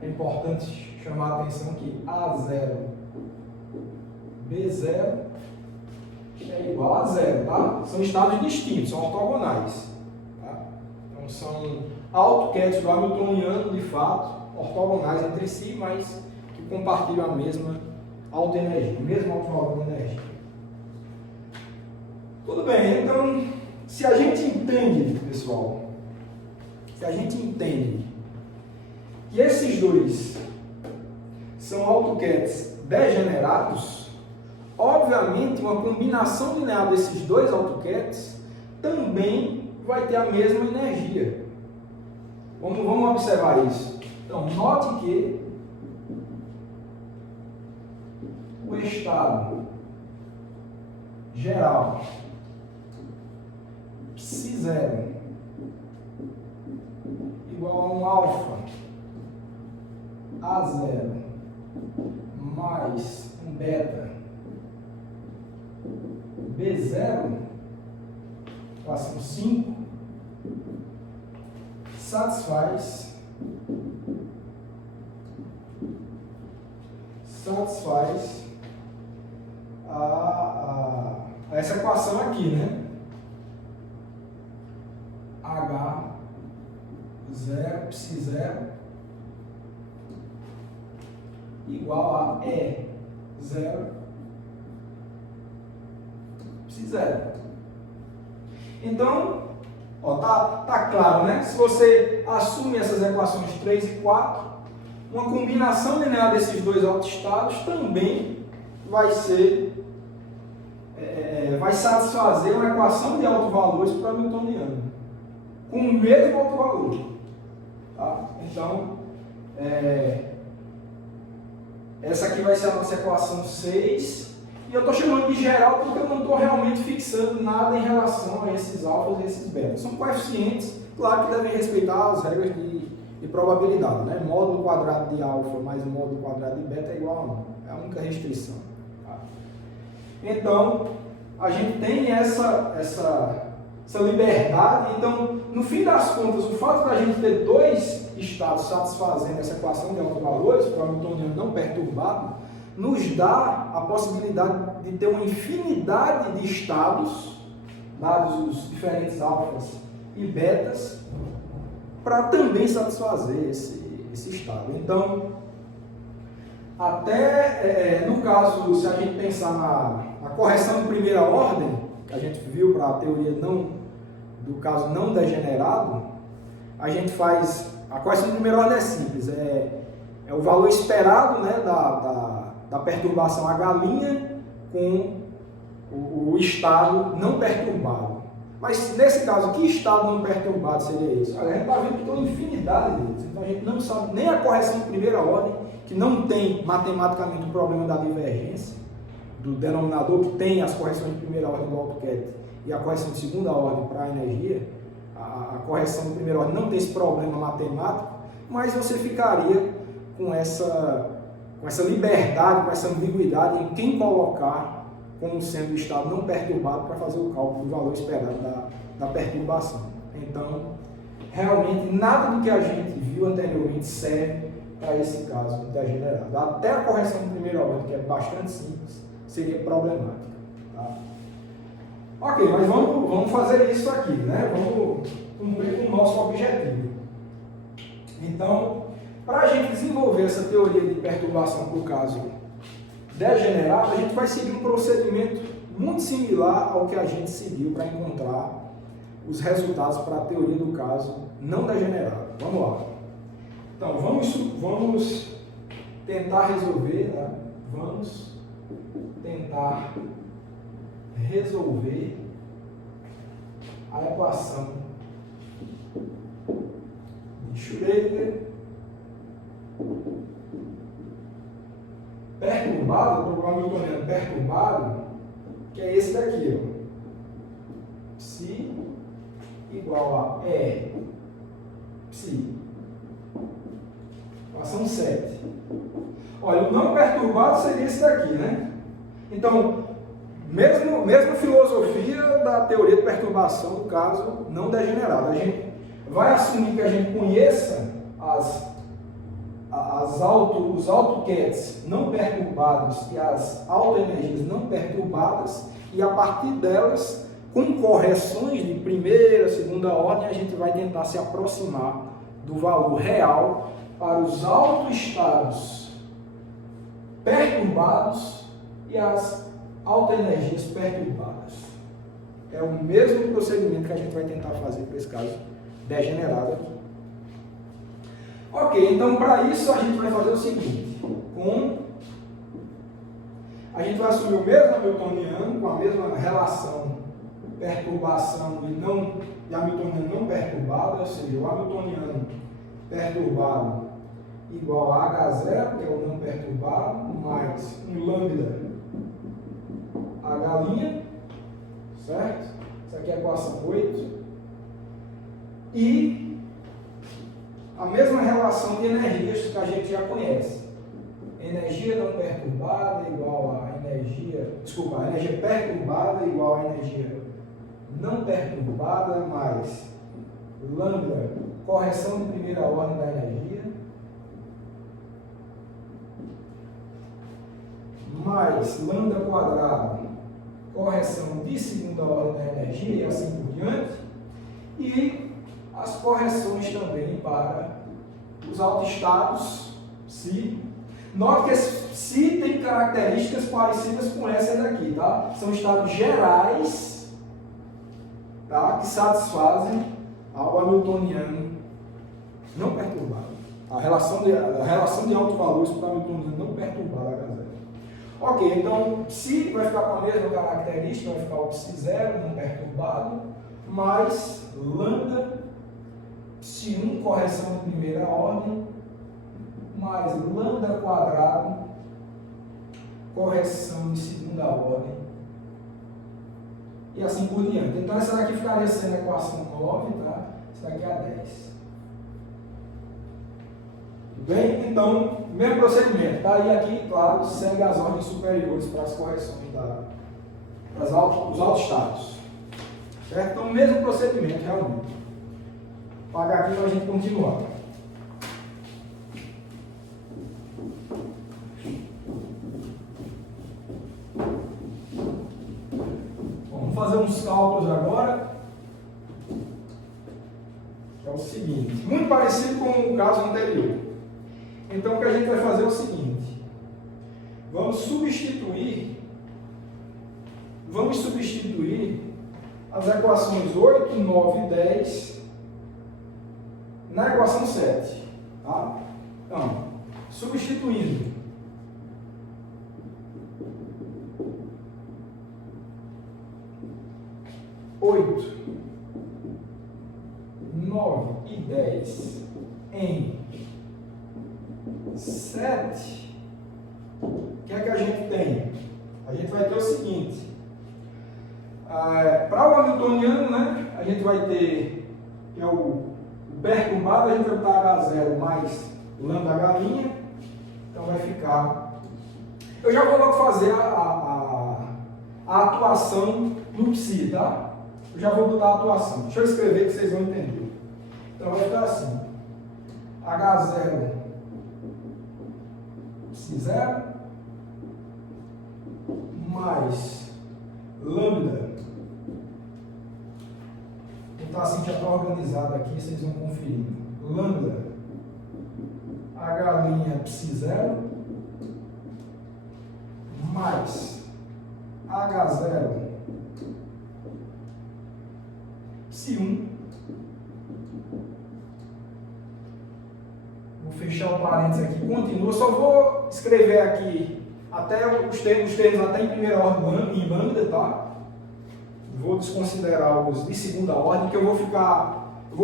é importante chamar a atenção que A0, B0 é igual a zero, tá? São estados distintos, são ortogonais, tá? Então são autoquetes do hamiltoniano, de fato, ortogonais entre si, mas que compartilham a mesma alta energia, o mesmo alto valor de energia. Tudo bem, então, se a gente entende, pessoal, que esses dois são autoquetes degenerados, obviamente uma combinação linear desses dois autoquetes também vai ter a mesma energia. Vamos observar isso. Então, note que o estado geral Ψ0 igual a um alfa A0 mais um beta B0, equação 5, satisfaz essa equação aqui, né? H0, Ψ0 igual a E0, Ψ0. Então, tá claro, né? Se você assume essas equações 3 e 4, uma combinação linear desses dois autoestados também vai vai satisfazer uma equação de autovalores para o hamiltoniano, com o mesmo autovalor. Tá? Então, essa aqui vai ser a nossa equação 6, e eu estou chamando de geral porque eu não estou realmente fixando nada em relação a esses alfas e esses betas. São coeficientes, claro que devem respeitar as regras de probabilidade, né? Módulo quadrado de alfa mais módulo quadrado de beta é igual a 1, é a única restrição. Tá? Então, a gente tem essa liberdade. Então, no fim das contas, o fato da gente ter dois estados satisfazendo essa equação de autovalores, para o hamiltoniano não perturbado, nos dá a possibilidade de ter uma infinidade de estados, dados os diferentes alfas e betas, para também satisfazer esse estado. Então, até no caso, se a gente pensar na correção de primeira ordem, que a gente viu para a teoria do caso não degenerado, a gente faz, a correção de primeira ordem é simples, é o valor esperado, né, da perturbação H' com o estado não perturbado. Mas nesse caso, que estado não perturbado seria esse? Olha, a gente está vendo que tem uma infinidade deles, então a gente não sabe nem a correção de primeira ordem, que não tem matematicamente o problema da divergência, do denominador, que tem as correções de primeira ordem do AutoCAD e a correção de segunda ordem para a energia. A correção de primeira ordem não tem esse problema matemático, mas você ficaria com essa liberdade, com essa ambiguidade em quem colocar como sendo o estado não perturbado para fazer o cálculo do valor esperado da perturbação. Então, realmente, nada do que a gente viu anteriormente serve para esse caso degenerado. Até a correção de primeira ordem, que é bastante simples, seria problemática. Tá? Ok, mas vamos fazer isso aqui, né? Vamos cumprir com o nosso objetivo. Então, para a gente desenvolver essa teoria de perturbação para o caso degenerado, a gente vai seguir um procedimento muito similar ao que a gente seguiu para encontrar os resultados para a teoria do caso não degenerado. Vamos lá. Então, vamos tentar resolver, né? Vamos tentar resolver a equação de Schrödinger perturbado, o hamiltoniano perturbado, que é esse daqui, ó. Psi igual a E psi. Equação 7. Olha, o não perturbado seria esse daqui, né? Então, mesma filosofia da teoria de perturbação do caso não degenerado. A gente vai assumir que a gente conheça os AutoCADs não perturbados e as autoenergias não perturbadas, e a partir delas, com correções de primeira, segunda ordem, a gente vai tentar se aproximar do valor real para os autoestados perturbados e as autoenergias perturbadas. É o mesmo procedimento que a gente vai tentar fazer para esse caso degenerado aqui. Ok, então para isso a gente vai fazer o seguinte: a gente vai assumir o mesmo hamiltoniano com a mesma relação perturbação e hamiltoniano não perturbado, ou seja, o hamiltoniano perturbado igual a H0, que é o não perturbado, mais um lambda H', certo? Isso aqui é a equação 8. E a mesma relação de energias que a gente já conhece. Energia não perturbada igual a energia... Desculpa, a energia perturbada igual a energia não perturbada mais lambda, correção de primeira ordem da energia, mais lambda quadrado, correção de segunda ordem da energia e assim por diante, e as correções também para os autoestados psi. Note que esse psi tem características parecidas com essas daqui, tá? São estados gerais, tá? Que satisfazem ao hamiltoniano não perturbado. A relação de autovalores para o hamiltoniano não perturbado, H0. Ok, então psi vai ficar com a mesma característica, vai ficar o psi zero, não perturbado, mais lambda, psi1, correção de primeira ordem, mais lambda quadrado, correção de segunda ordem, e assim por diante. Então essa daqui ficaria sendo a equação 9, tá? Essa daqui é a 10. Tudo bem? Então, mesmo procedimento. Daí aqui, claro, segue as ordens superiores para as correções dos autostatos. Certo? Então, mesmo procedimento, realmente. Vou apagar aqui para a gente continuar. Vamos fazer uns cálculos agora. É o seguinte, muito parecido com o caso anterior. Então, o que a gente vai fazer é o seguinte: vamos substituir as equações 8, 9 e 10 na equação 7. Tá? Então, substituindo oito, 9 e 10 em 7, o que é que a gente tem? A gente vai ter o seguinte, para o hamiltoniano, né, a gente vai ter, que é o perturbado, a gente vai botar H0 mais lambda galinha, então vai ficar, eu já vou logo fazer a atuação no psi, tá? Eu já vou botar a atuação, deixa eu escrever que vocês vão entender. Então vai ficar assim, H0 psi 0 mais lambda. Então assim já está organizado aqui, vocês vão conferir. Lambda H' psi 0 mais H0 psi 1. Vou fechar o parênteses aqui, continua, só vou escrever aqui até os termos até em primeira ordem em lambda, tá? Vou desconsiderar os de segunda ordem, que eu vou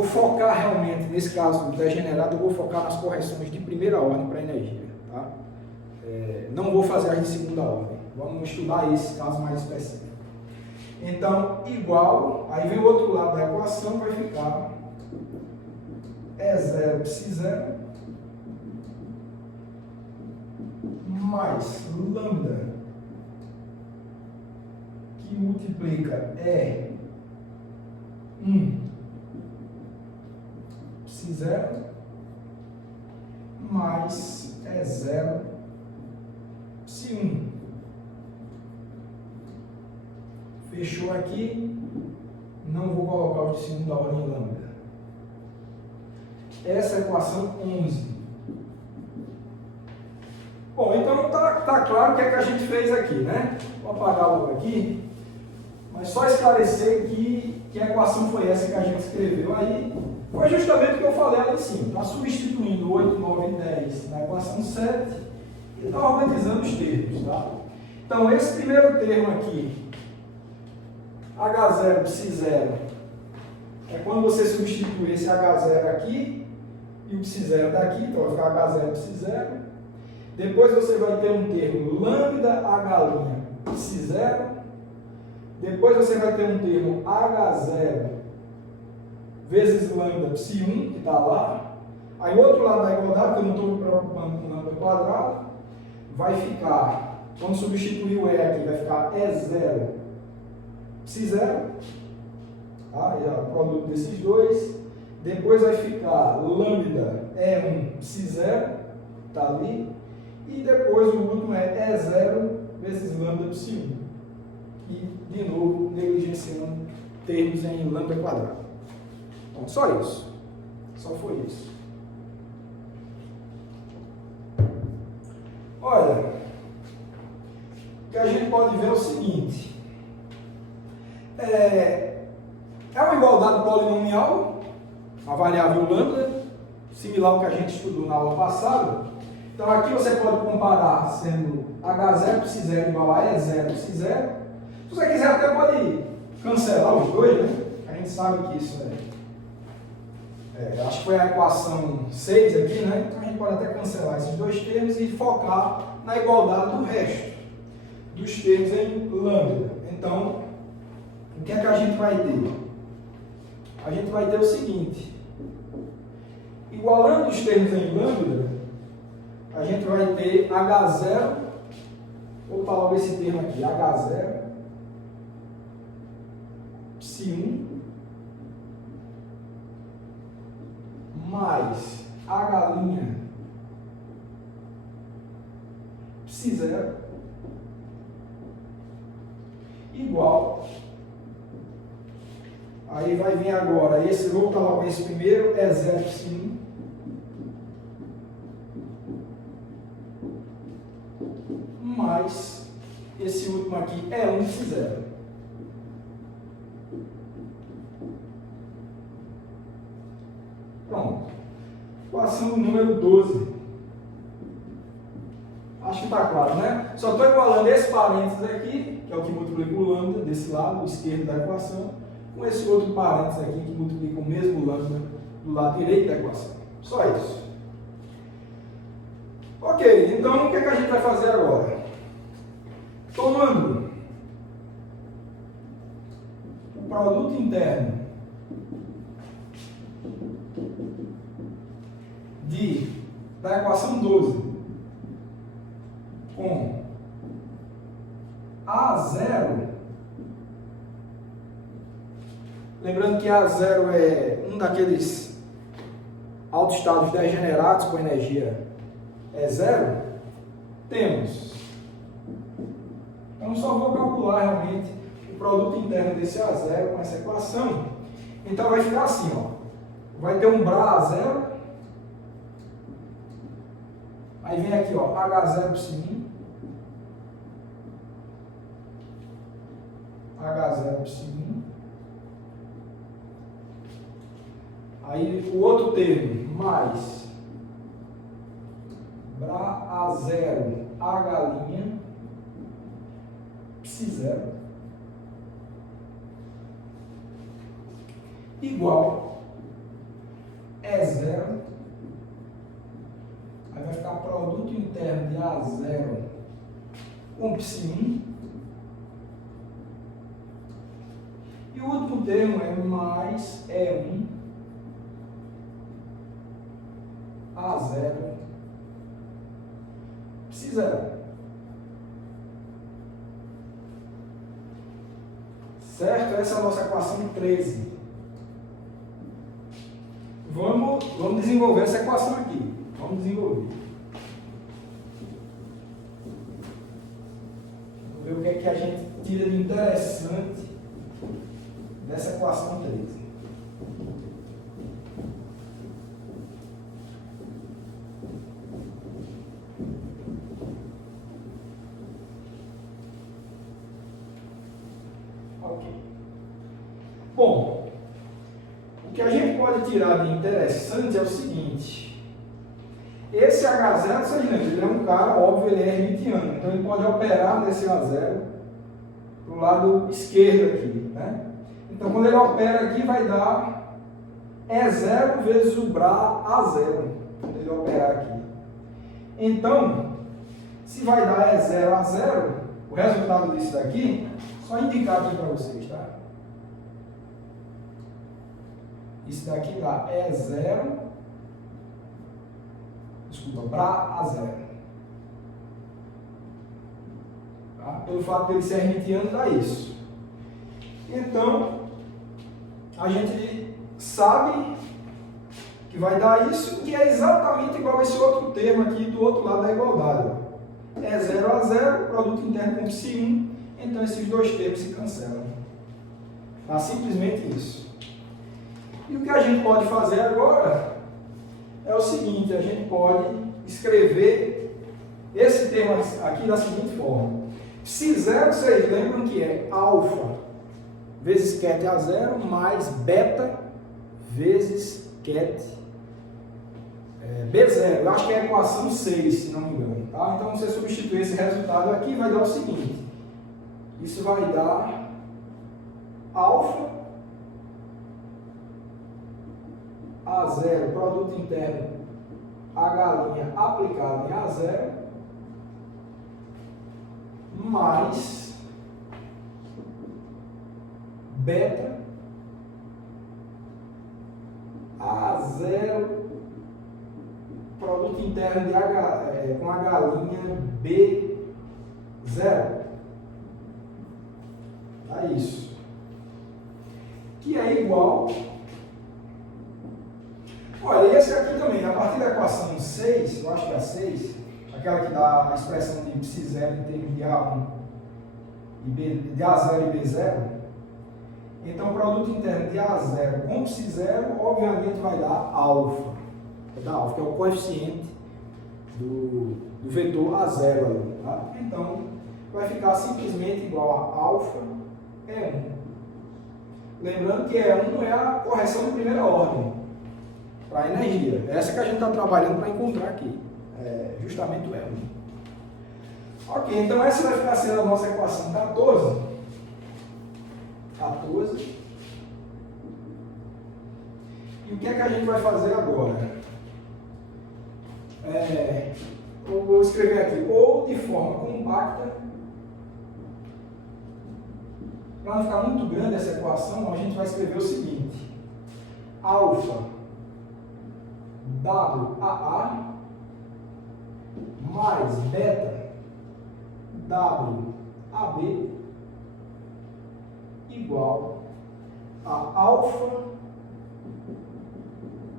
focar realmente, nesse caso degenerado, eu vou focar nas correções de primeira ordem para energia, tá? Não vou fazer as de segunda ordem, vamos estudar esse caso mais específico. Então, igual, aí vem o outro lado da equação, vai ficar E0 psi 0 mais lambda, que multiplica E1 psi 0 mais E0 psi 1. Fechou aqui, não vou colocar o de segunda ordem em lambda. Essa é a equação 11. Bom, então tá claro o que é que a gente fez aqui, né? Vou apagar logo aqui, mas só esclarecer que a equação foi essa que a gente escreveu aí. Foi justamente o que eu falei ali em cima. Está substituindo 8, 9 e 10 na equação 7 e está organizando os termos, tá? Então, esse primeiro termo aqui, H0 psi 0, é quando você substitui esse H0 aqui e o psi 0 daqui, então vai ficar H0 psi 0. Depois você vai ter um termo lambda H' psi 0. Depois você vai ter um termo H0 vezes lambda psi 1, que está lá. Aí o outro lado da igualdade, que eu não estou me preocupando com lambda quadrado, vai ficar, quando substituir o E aqui, vai ficar E0 psi 0, tá? É o produto desses dois. Depois vai ficar lambda E1 psi 0, tá ali. E depois o último é E0 vezes lambda psi 1. E, de novo, negligenciando termos em lambda quadrado. Então, só isso. Só foi isso. Olha, o que a gente pode ver é o seguinte. É uma igualdade polinomial, a variável lambda, similar ao que a gente estudou na aula passada. Então aqui você pode comparar sendo H0 psi0 igual a E0 psi0. Se você quiser até pode cancelar os dois, né? A gente sabe que isso acho que foi a equação 6 aqui, né? Então a gente pode até cancelar esses dois termos e focar na igualdade do resto dos termos em lambda. Então, o que é que a gente vai ter? A gente vai ter o seguinte: igualando os termos em lambda, a gente vai ter H0, vou botar logo esse termo aqui, H0, psi1, mais H' psi0, igual, aí vai vir agora, vou botar logo esse primeiro, E0 psi1, mais esse último aqui, E1 psi0. Pronto. Equação número 12. Acho que está claro, né? Só estou igualando esse parênteses aqui, que é o que multiplica o lambda desse lado esquerdo da equação, com esse outro parênteses aqui, que multiplica o mesmo lambda do lado direito da equação. Só isso. Ok, então o que é que a gente vai fazer agora? Tomando o produto interno da equação 12 com A0, lembrando que A0 é um daqueles autoestados degenerados com energia E0, temos. Então só vou calcular realmente o produto interno desse A0 com essa equação. Então vai ficar assim, ó. Vai ter um Bra0, aí vem aqui, ó, H0 psi1, H0 psi1, aí o outro termo, mais Bra0 H' psi0, igual E0, aí vai ficar produto interno de A0 com psi1, e o último termo é mais E1 A0 psi0. Certo? Essa é a nossa equação 13. Vamos desenvolver essa equação aqui. Vamos desenvolver. Vamos ver o que é que a gente tira de interessante dessa equação 13. Ok. Bom, o que a gente pode tirar de interessante é o seguinte: esse H0, vocês lembram, ele é um cara, óbvio, ele é hermitiano, então ele pode operar nesse A0 para o lado esquerdo aqui, né? Então quando ele opera aqui vai dar E0 vezes o Bra A0, quando ele operar aqui. Então, se vai dar E0 A0, o resultado disso daqui, só indicar aqui para vocês, tá? Isso daqui dá E0, desculpa, Bra A0. Tá? Pelo fato dele ser hermitiano, dá isso. Então, a gente sabe que vai dar isso, que é exatamente igual a esse outro termo aqui do outro lado da igualdade. E0 a 0, produto interno com psi1, então esses dois termos se cancelam. Tá? Simplesmente isso. E o que a gente pode fazer agora é o seguinte: a gente pode escrever esse termo aqui da seguinte forma. Psi0, vocês lembram que é alfa vezes ket A0 mais beta vezes ket B0, eu acho que é a equação 6, se não me engano. Tá? Então, você substituir esse resultado aqui, vai dar o seguinte. Isso vai dar alfa A0, produto interno A' aplicado em A0, mais beta A0, produto interno de com H' B0. É isso. Que é igual. Olha, esse aqui também, a partir da equação 6, eu acho que é a 6, aquela que dá a expressão de ψ0 em termos de A1 de A0 e B0, então o produto interno de A0 com ψ0, obviamente vai dar alfa. Vai dar alfa, que é o coeficiente do vetor A0 ali, tá? Então, vai ficar simplesmente igual a alfa E1. Lembrando que E1 é a correção de primeira ordem para a energia. Essa que a gente está trabalhando para encontrar aqui. É justamente o E1. Ok, então essa vai ficar sendo a nossa equação 14. E o que é que a gente vai fazer agora? Eu vou escrever aqui, ou de forma compacta. Para não ficar muito grande essa equação, a gente vai escrever o seguinte: alfa WAA mais beta WAB igual a alfa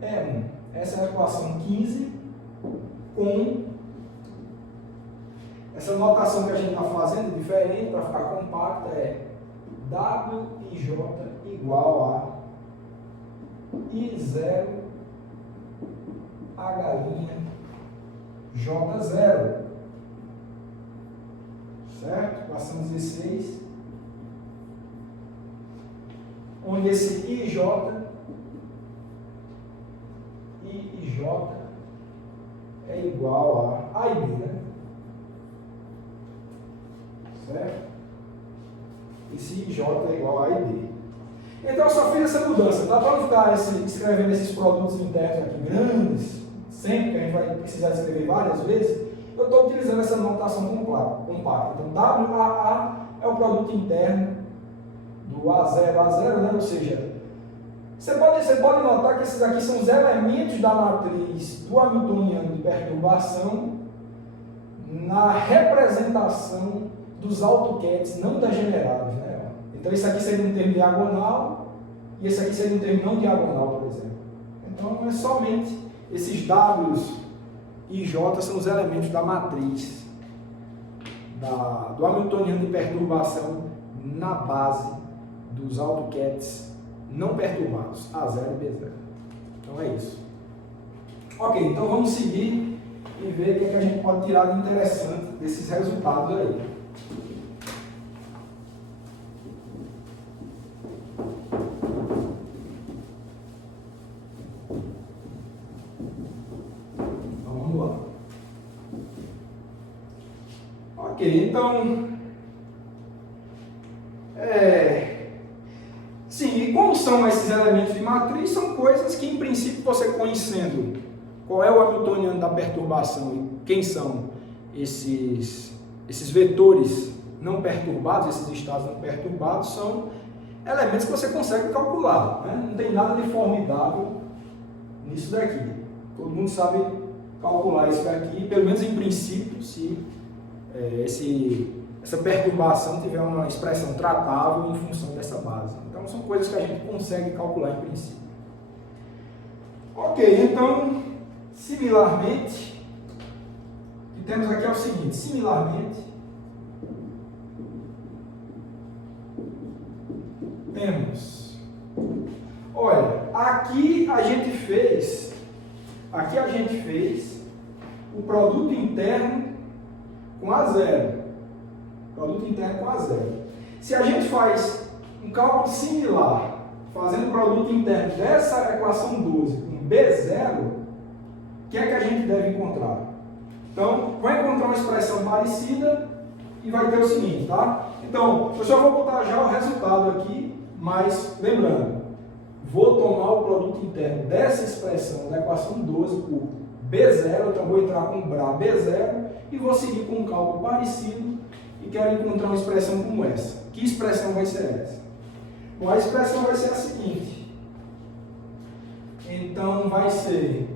E1. Essa é a equação 15 com essa notação que a gente está fazendo diferente para ficar compacta, é WIJ igual a I0 H' J0. Certo? Equação 16. Onde esse IJ é igual a I B, né? Certo? Esse IJ é igual a IB. Então eu só fiz essa mudança, tá? Para não ficar escrevendo esses produtos internos aqui grandes, sempre que a gente vai precisar escrever várias vezes, eu estou utilizando essa notação compacta. Então WAA é o produto interno do A0, né? Ou seja, você pode notar que esses aqui são os elementos da matriz do hamiltoniano de perturbação na representação dos AutoCADs não degenerados, né? Então esse aqui seria um termo diagonal e esse aqui seria um termo não diagonal, por exemplo. Então é somente esses Ws e J são os elementos da matriz do hamiltoniano de perturbação na base dos AutoCADs não perturbados, A0 e B0. Então é isso. Ok, então vamos seguir e ver o que a gente pode tirar de interessante desses resultados aí. Então vamos lá. Ok, então sim, e como são esses elementos de matriz? São coisas que, em princípio, você conhecendo qual é o hamiltoniano da perturbação e quem são esses vetores não perturbados, esses estados não perturbados, são elementos que você consegue calcular, né? Não tem nada de formidável nisso daqui. Todo mundo sabe calcular isso daqui, pelo menos em princípio, se essa perturbação tiver uma expressão tratável em função dessa base. Então, são coisas que a gente consegue calcular em princípio. Ok, então, similarmente, o que temos aqui é o seguinte: similarmente, temos, olha, aqui a gente fez o produto interno com A0. Produto interno com A0. Se a gente faz um cálculo similar, fazendo o produto interno dessa equação 12 com B0, o que é que a gente deve encontrar? Então, vai encontrar uma expressão parecida e vai ter o seguinte, tá? Então, eu só vou botar já o resultado aqui, mas lembrando, vou tomar o produto interno dessa expressão, da equação 12 por B0, então vou entrar com B0 e vou seguir com um cálculo parecido e quero encontrar uma expressão como essa. Que expressão vai ser essa? Bom, a expressão vai ser a seguinte. Então, vai ser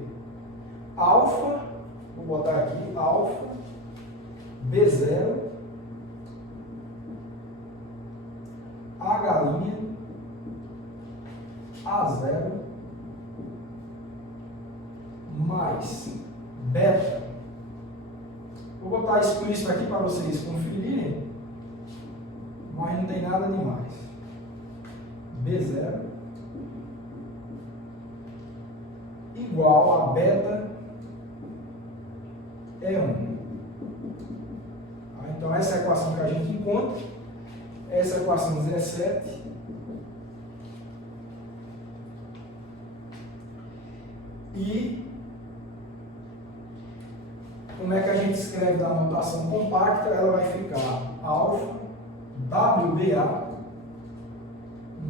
alfa, vou botar aqui, alfa, B0, H', A0, mais beta. Vou botar explícito aqui para vocês conferirem, mas não tem nada demais. B0 igual a beta E1. Então, essa é a equação que a gente encontra. Essa é a equação 17. E como é que a gente escreve da notação compacta? Ela vai ficar alfa WBA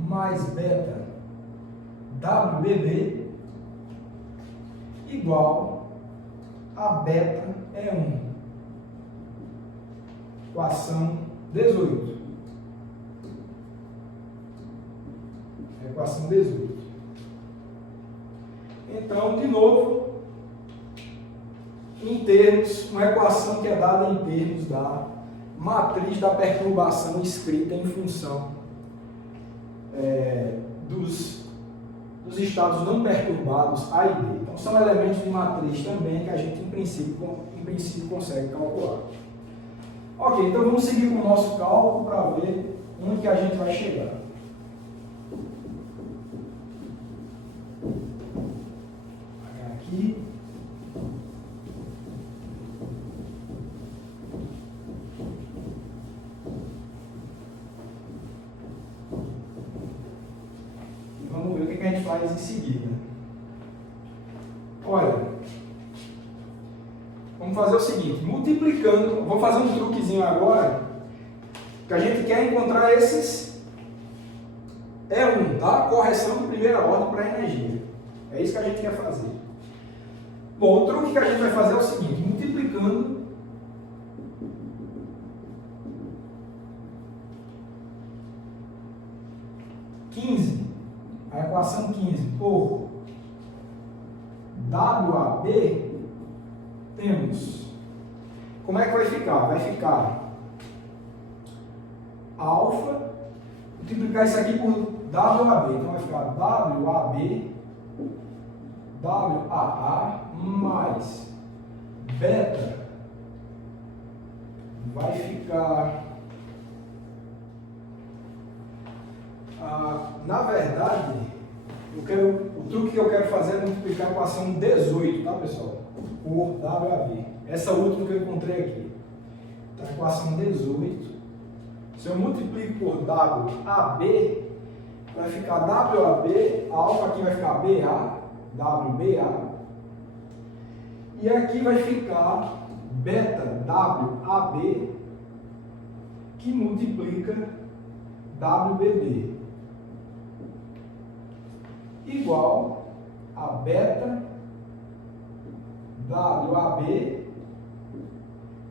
mais beta WBB igual a beta E1. Equação 18. Equação 18. Então, de novo, em termos, uma equação que é dada em termos da matriz da perturbação escrita em função dos estados não perturbados A e B. Então, são elementos de matriz também que a gente, em princípio consegue calcular. Ok, então vamos seguir com o nosso cálculo para ver onde que a gente vai chegar. Aqui. E vamos ver o que a gente faz em seguida. Olha, vamos fazer o seguinte, multiplicando, vou fazer um truquezinho agora, que a gente quer encontrar esses E1, tá? Correção de primeira ordem para energia. É isso que a gente quer fazer. Bom, o truque que a gente vai fazer é o seguinte, multiplicando a equação 15 por WAB, temos, como é que vai ficar? Vai ficar alfa, multiplicar isso aqui por WAB, então vai ficar WAB, WAA mais beta, vai ficar, na verdade, o truque que eu quero fazer é multiplicar a equação 18, tá pessoal? Por WAB. Essa última que eu encontrei aqui. Então, a equação 18, se eu multiplico por WAB, vai ficar WAB, alfa aqui vai ficar BA, WBA, e aqui vai ficar beta WAB, que multiplica WBB, igual a beta WAB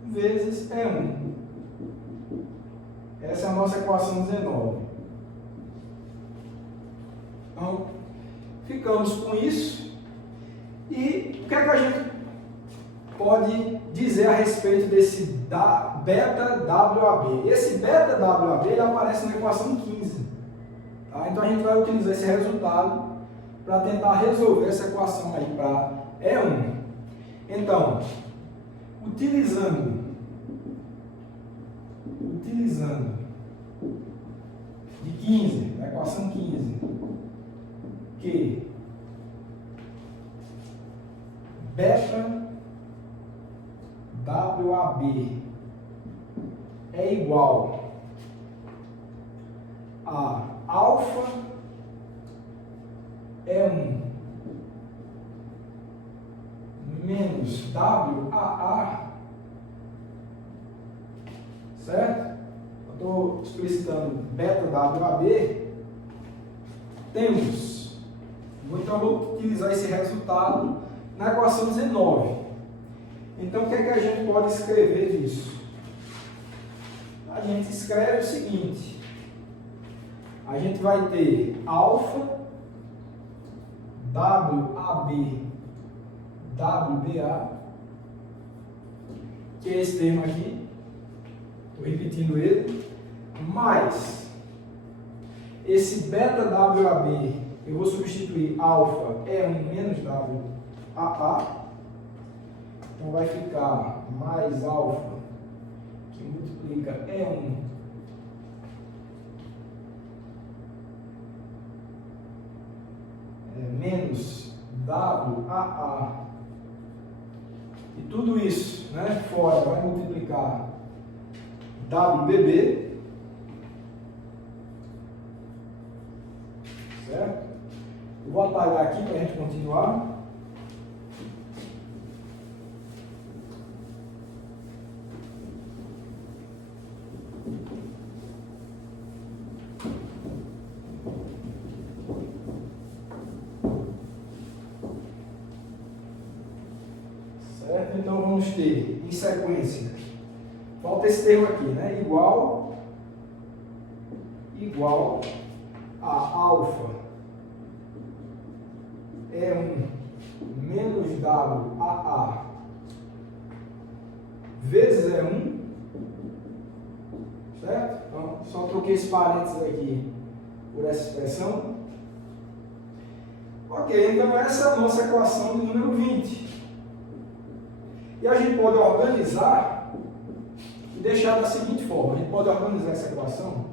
vezes E1. Essa é a nossa equação 19. Então, ficamos com isso. E o que é que a gente pode dizer a respeito desse beta WAB? Esse beta WAB ele aparece na equação 15. Tá? Então, a gente vai utilizar esse resultado para tentar resolver essa equação aí para E1. Então, utilizando de 15, na equação 15, que beta WAB é igual a alfa E1 menos WAA, certo? Eu estou explicitando beta WAB, temos, então eu vou utilizar esse resultado na equação 19. Então o que é que a gente pode escrever disso? A gente escreve o seguinte: a gente vai ter alfa WAB WBA, que é esse termo aqui, estou repetindo ele, mais esse beta WAB, eu vou substituir alfa E1 menos WAA, então vai ficar mais alfa, que multiplica E1 menos WAA, e tudo isso, né, fora vai multiplicar WBB, certo? Eu vou apagar aqui para a gente continuar. Certo? Então vamos ter em sequência, falta esse termo aqui, né? Igual a alfa E1 menos WAA vezes E1, certo? Então, só troquei esse parênteses aqui por essa expressão. Ok, então essa é a nossa equação de número 20. E a gente pode organizar e deixar da seguinte forma. A gente pode organizar essa equação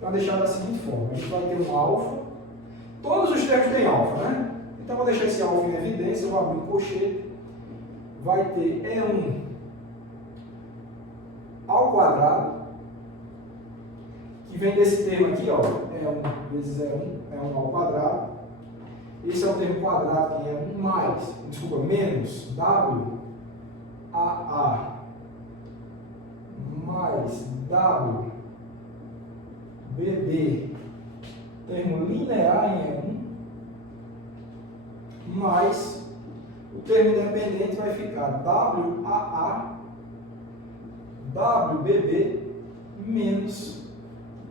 para deixar da seguinte forma. A gente vai ter um alfa. Todos os termos têm alfa, né? Então, vou deixar esse alfa em evidência. Eu vou abrir um colchete. Vai ter E1 ao quadrado, que vem desse termo aqui, ó. E1 vezes E1 ao quadrado. Esse é o termo quadrado que é 1 mais, desculpa, menos WAA mais WBB, termo linear em E1, mais o termo independente vai ficar WAA, WBB menos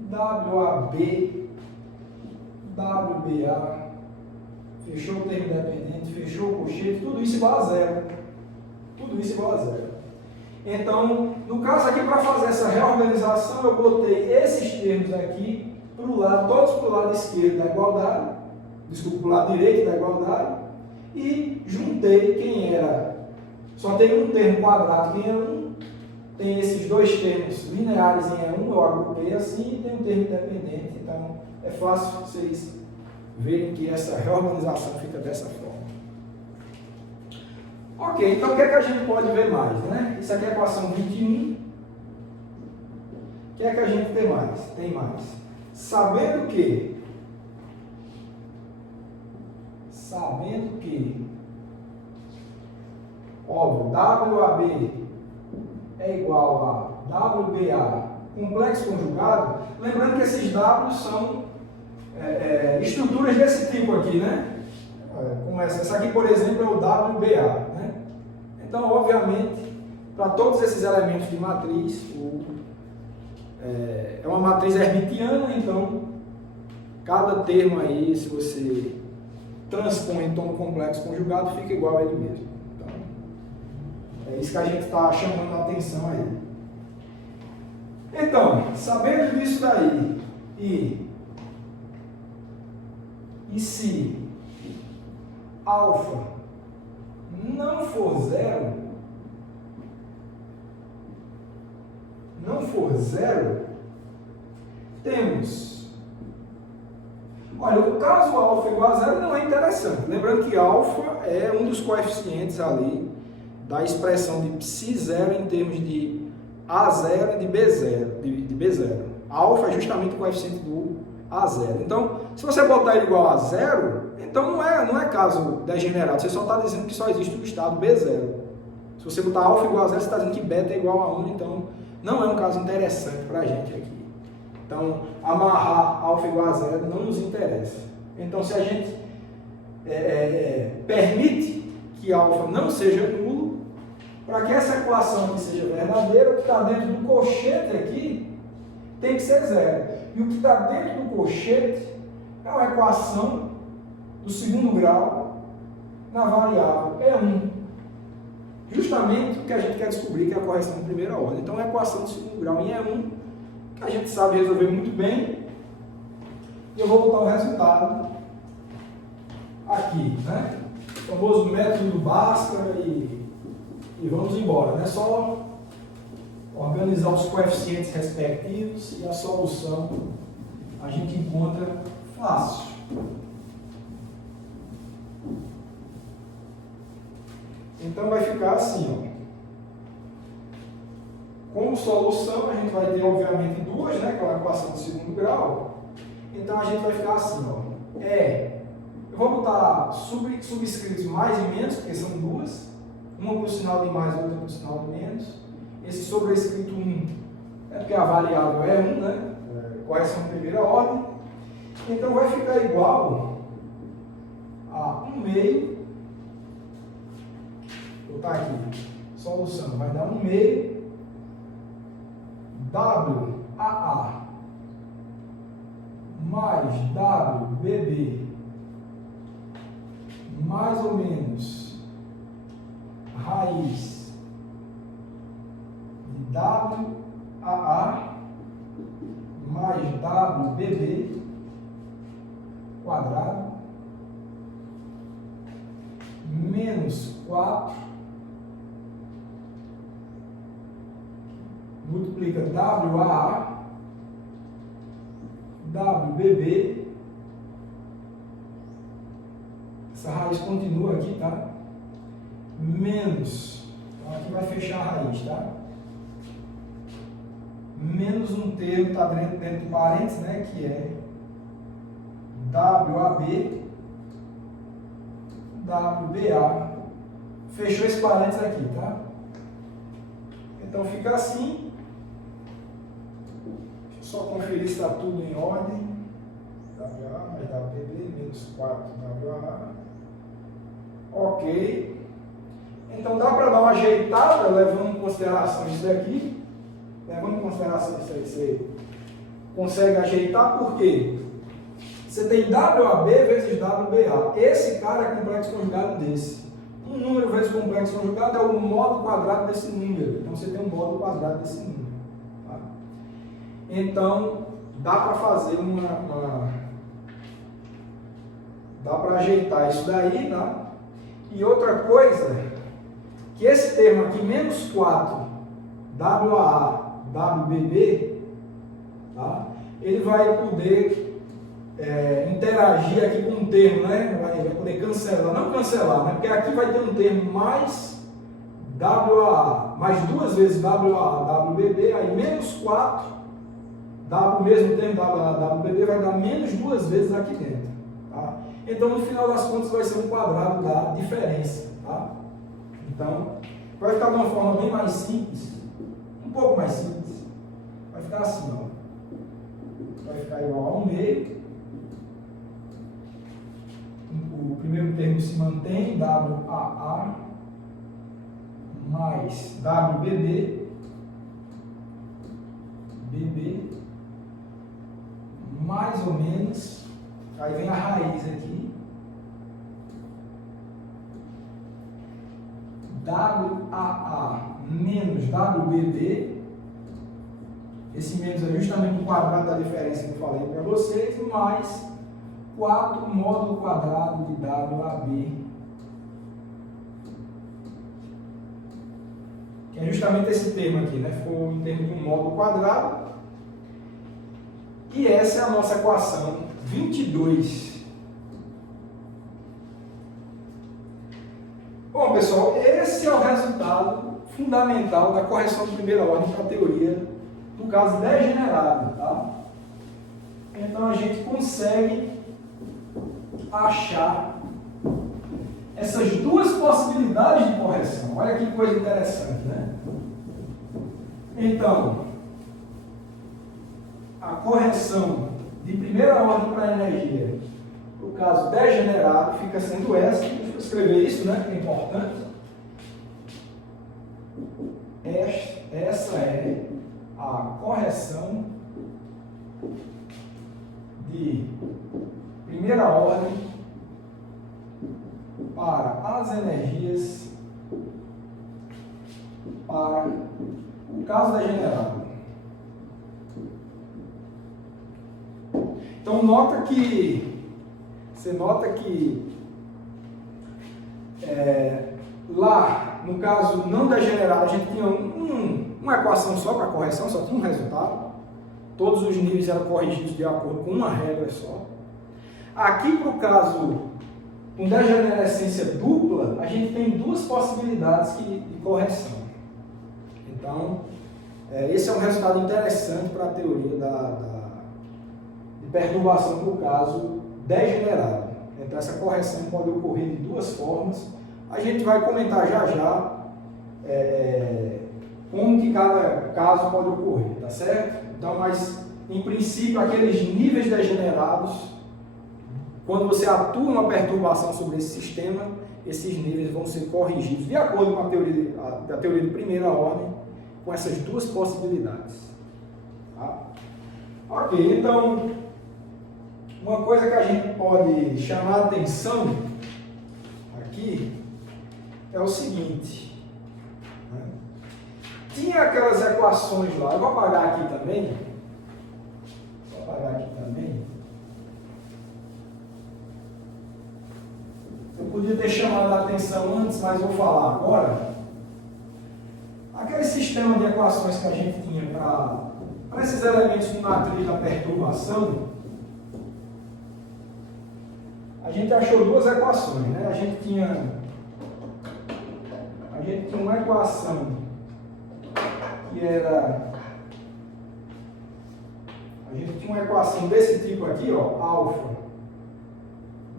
WAB, WBA, fechou o termo independente, fechou o colchete, tudo isso igual a zero. Tudo isso igual a zero. Então, no caso aqui, para fazer essa reorganização, eu botei esses termos aqui para o lado, todos para o lado esquerdo da igualdade, desculpa, para o lado direito da igualdade, e juntei quem era, só tem um termo quadrado em E1, tem esses dois termos lineares em E1, eu agrupei assim, e tem um termo independente, então é fácil vocês verem que essa reorganização fica dessa forma. Ok, então o que é que a gente pode ver mais, né? Isso aqui é a equação 21. O que é que a gente tem mais? Sabendo que óbvio, WAB é igual a WBA complexo conjugado, lembrando que esses W são estruturas desse tipo aqui, né? Como essa aqui, por exemplo, é o WBA, né? Então, obviamente, para todos esses elementos de matriz, é uma matriz hermitiana, então, cada termo aí, se você transpõe em tom complexo conjugado, fica igual a ele mesmo. Então, é isso que a gente está chamando a atenção aí. Então, sabendo disso daí, e se alfa não for zero, temos, olha, o caso alfa igual a zero não é interessante, lembrando que alfa é um dos coeficientes ali da expressão de psi0 em termos de A0 e de B0, Alfa é justamente o coeficiente do a zero. Então, se você botar ele igual a zero, então não é caso degenerado, você só está dizendo que só existe o estado B0. Se você botar alfa igual a zero, você está dizendo que beta é igual a 1, então não é um caso interessante para a gente aqui. Então, amarrar alfa igual a zero não nos interessa. Então, se a gente permite que alfa não seja nulo, para que essa equação aqui seja verdadeira, o que está dentro do colchete aqui tem que ser zero. E o que está dentro do colchete é uma equação do segundo grau na variável E1. Justamente o que a gente quer descobrir, que é a correção de primeira ordem. Então, é a equação do segundo grau em E1, que a gente sabe resolver muito bem. E eu vou botar o resultado aqui, né? O famoso método do Bhaskara e vamos embora, né? Só organizar os coeficientes respectivos e a solução a gente encontra fácil. Então vai ficar assim, ó. Como solução, a gente vai ter, obviamente, duas, né? Aquela equação de segundo grau. Então a gente vai ficar assim, ó. Eu vou botar subscritos mais e menos, porque são duas. Uma para o sinal de mais e outra para o sinal de menos. Esse sobrescrito 1 é porque a variável é 1, né? Correção de primeira ordem. Então vai ficar igual a 1 meio. Vou botar aqui, solução, vai dar 1 meio WAA mais WBB mais ou menos raiz de WAA mais WBB quadrado menos 4 multiplica WAA, WBB, essa raiz continua aqui, tá? Menos, então aqui vai fechar a raiz, tá? Menos um termo, está dentro de parênteses, né? Que é WAB, WBA, fechou esse parênteses aqui, tá? Então fica assim. Só conferir se está tudo em ordem. WA mais WBB menos 4WA. Ok. Então dá para dar uma ajeitada, levando em consideração isso daqui. Levando em consideração isso aí, você consegue ajeitar, por quê? Você tem WAB vezes WBA. Esse cara é complexo conjugado desse. Um número vezes complexo conjugado é o módulo quadrado desse número. Então você tem um módulo quadrado desse número. Tá? Então dá para fazer dá para ajeitar isso daí, tá? E outra coisa, que esse termo aqui, menos 4 WAA, WBB, tá? Ele vai poder interagir aqui com um termo, né? Vai poder cancelar, não cancelar, né? Porque aqui vai ter um termo mais WAA, mais duas vezes WAA, WBB, aí menos 4, dá o mesmo termo WAA, WBB, vai dar menos duas vezes aqui dentro, tá? Então, no final das contas, vai ser um quadrado da diferença, tá? Então, vai ficar de uma forma bem mais simples, um pouco mais simples, vai ficar assim, ó. Vai ficar igual a 1 meio. O primeiro termo se mantém, WAA mais WBB, BB, mais ou menos, aí vem a raiz aqui, WAA menos WBB, esse menos é justamente o quadrado da diferença que eu falei para vocês, mais 4 módulo quadrado de WAB, que é justamente esse termo aqui, né? Ficou em termos de um módulo quadrado. E essa é a nossa equação 22. Bom, pessoal, esse é o resultado fundamental da correção de primeira ordem para a teoria do caso degenerado, tá? então a gente consegue achar essas duas possibilidades de correção. Olha que coisa interessante, né? Então, a correção de primeira ordem para a energia, no caso degenerado, fica sendo essa. Deixa eu escrever isso, né? Que é importante. Essa é a correção de primeira ordem para as energias para o caso degenerado. Então você nota que lá, no caso não degenerado, a gente tinha uma equação só para correção, só tinha um resultado. Todos os níveis eram corrigidos de acordo com uma regra só. Aqui, para o caso com degenerescência dupla, a gente tem duas possibilidades de correção. Então, esse é um resultado interessante para a teoria de perturbação por caso degenerado. Então, essa correção pode ocorrer de duas formas. A gente vai comentar já como que cada caso pode ocorrer, tá certo? Então, mas em princípio, aqueles níveis degenerados, quando você atua uma perturbação sobre esse sistema, esses níveis vão ser corrigidos de acordo com a teoria de primeira ordem, com essas duas possibilidades. Tá? Ok, então, uma coisa que a gente pode chamar a atenção aqui é o seguinte, né? Tinha aquelas equações lá, eu vou apagar aqui também, eu podia ter chamado a atenção antes, mas vou falar agora. Aquele sistema de equações que a gente tinha para esses elementos de matriz da perturbação, a gente achou duas equações, né? A gente tinha uma equação que era... A gente tinha uma equação desse tipo aqui, ó, alfa,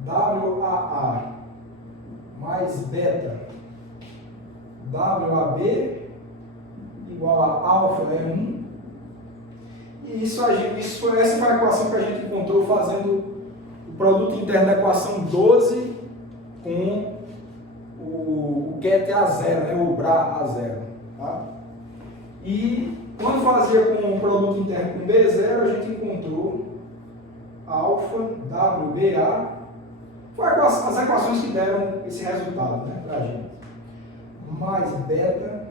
WAA, mais beta, WAB, igual a alfa E1. E essa foi a equação que a gente encontrou fazendo o produto interno da equação 12 com o ket A0, né, o BRA A0. Tá? E quando fazia com o produto interno com B0, a gente encontrou alfa, WBA, foram as equações que deram esse resultado, né, para a gente. Mais beta,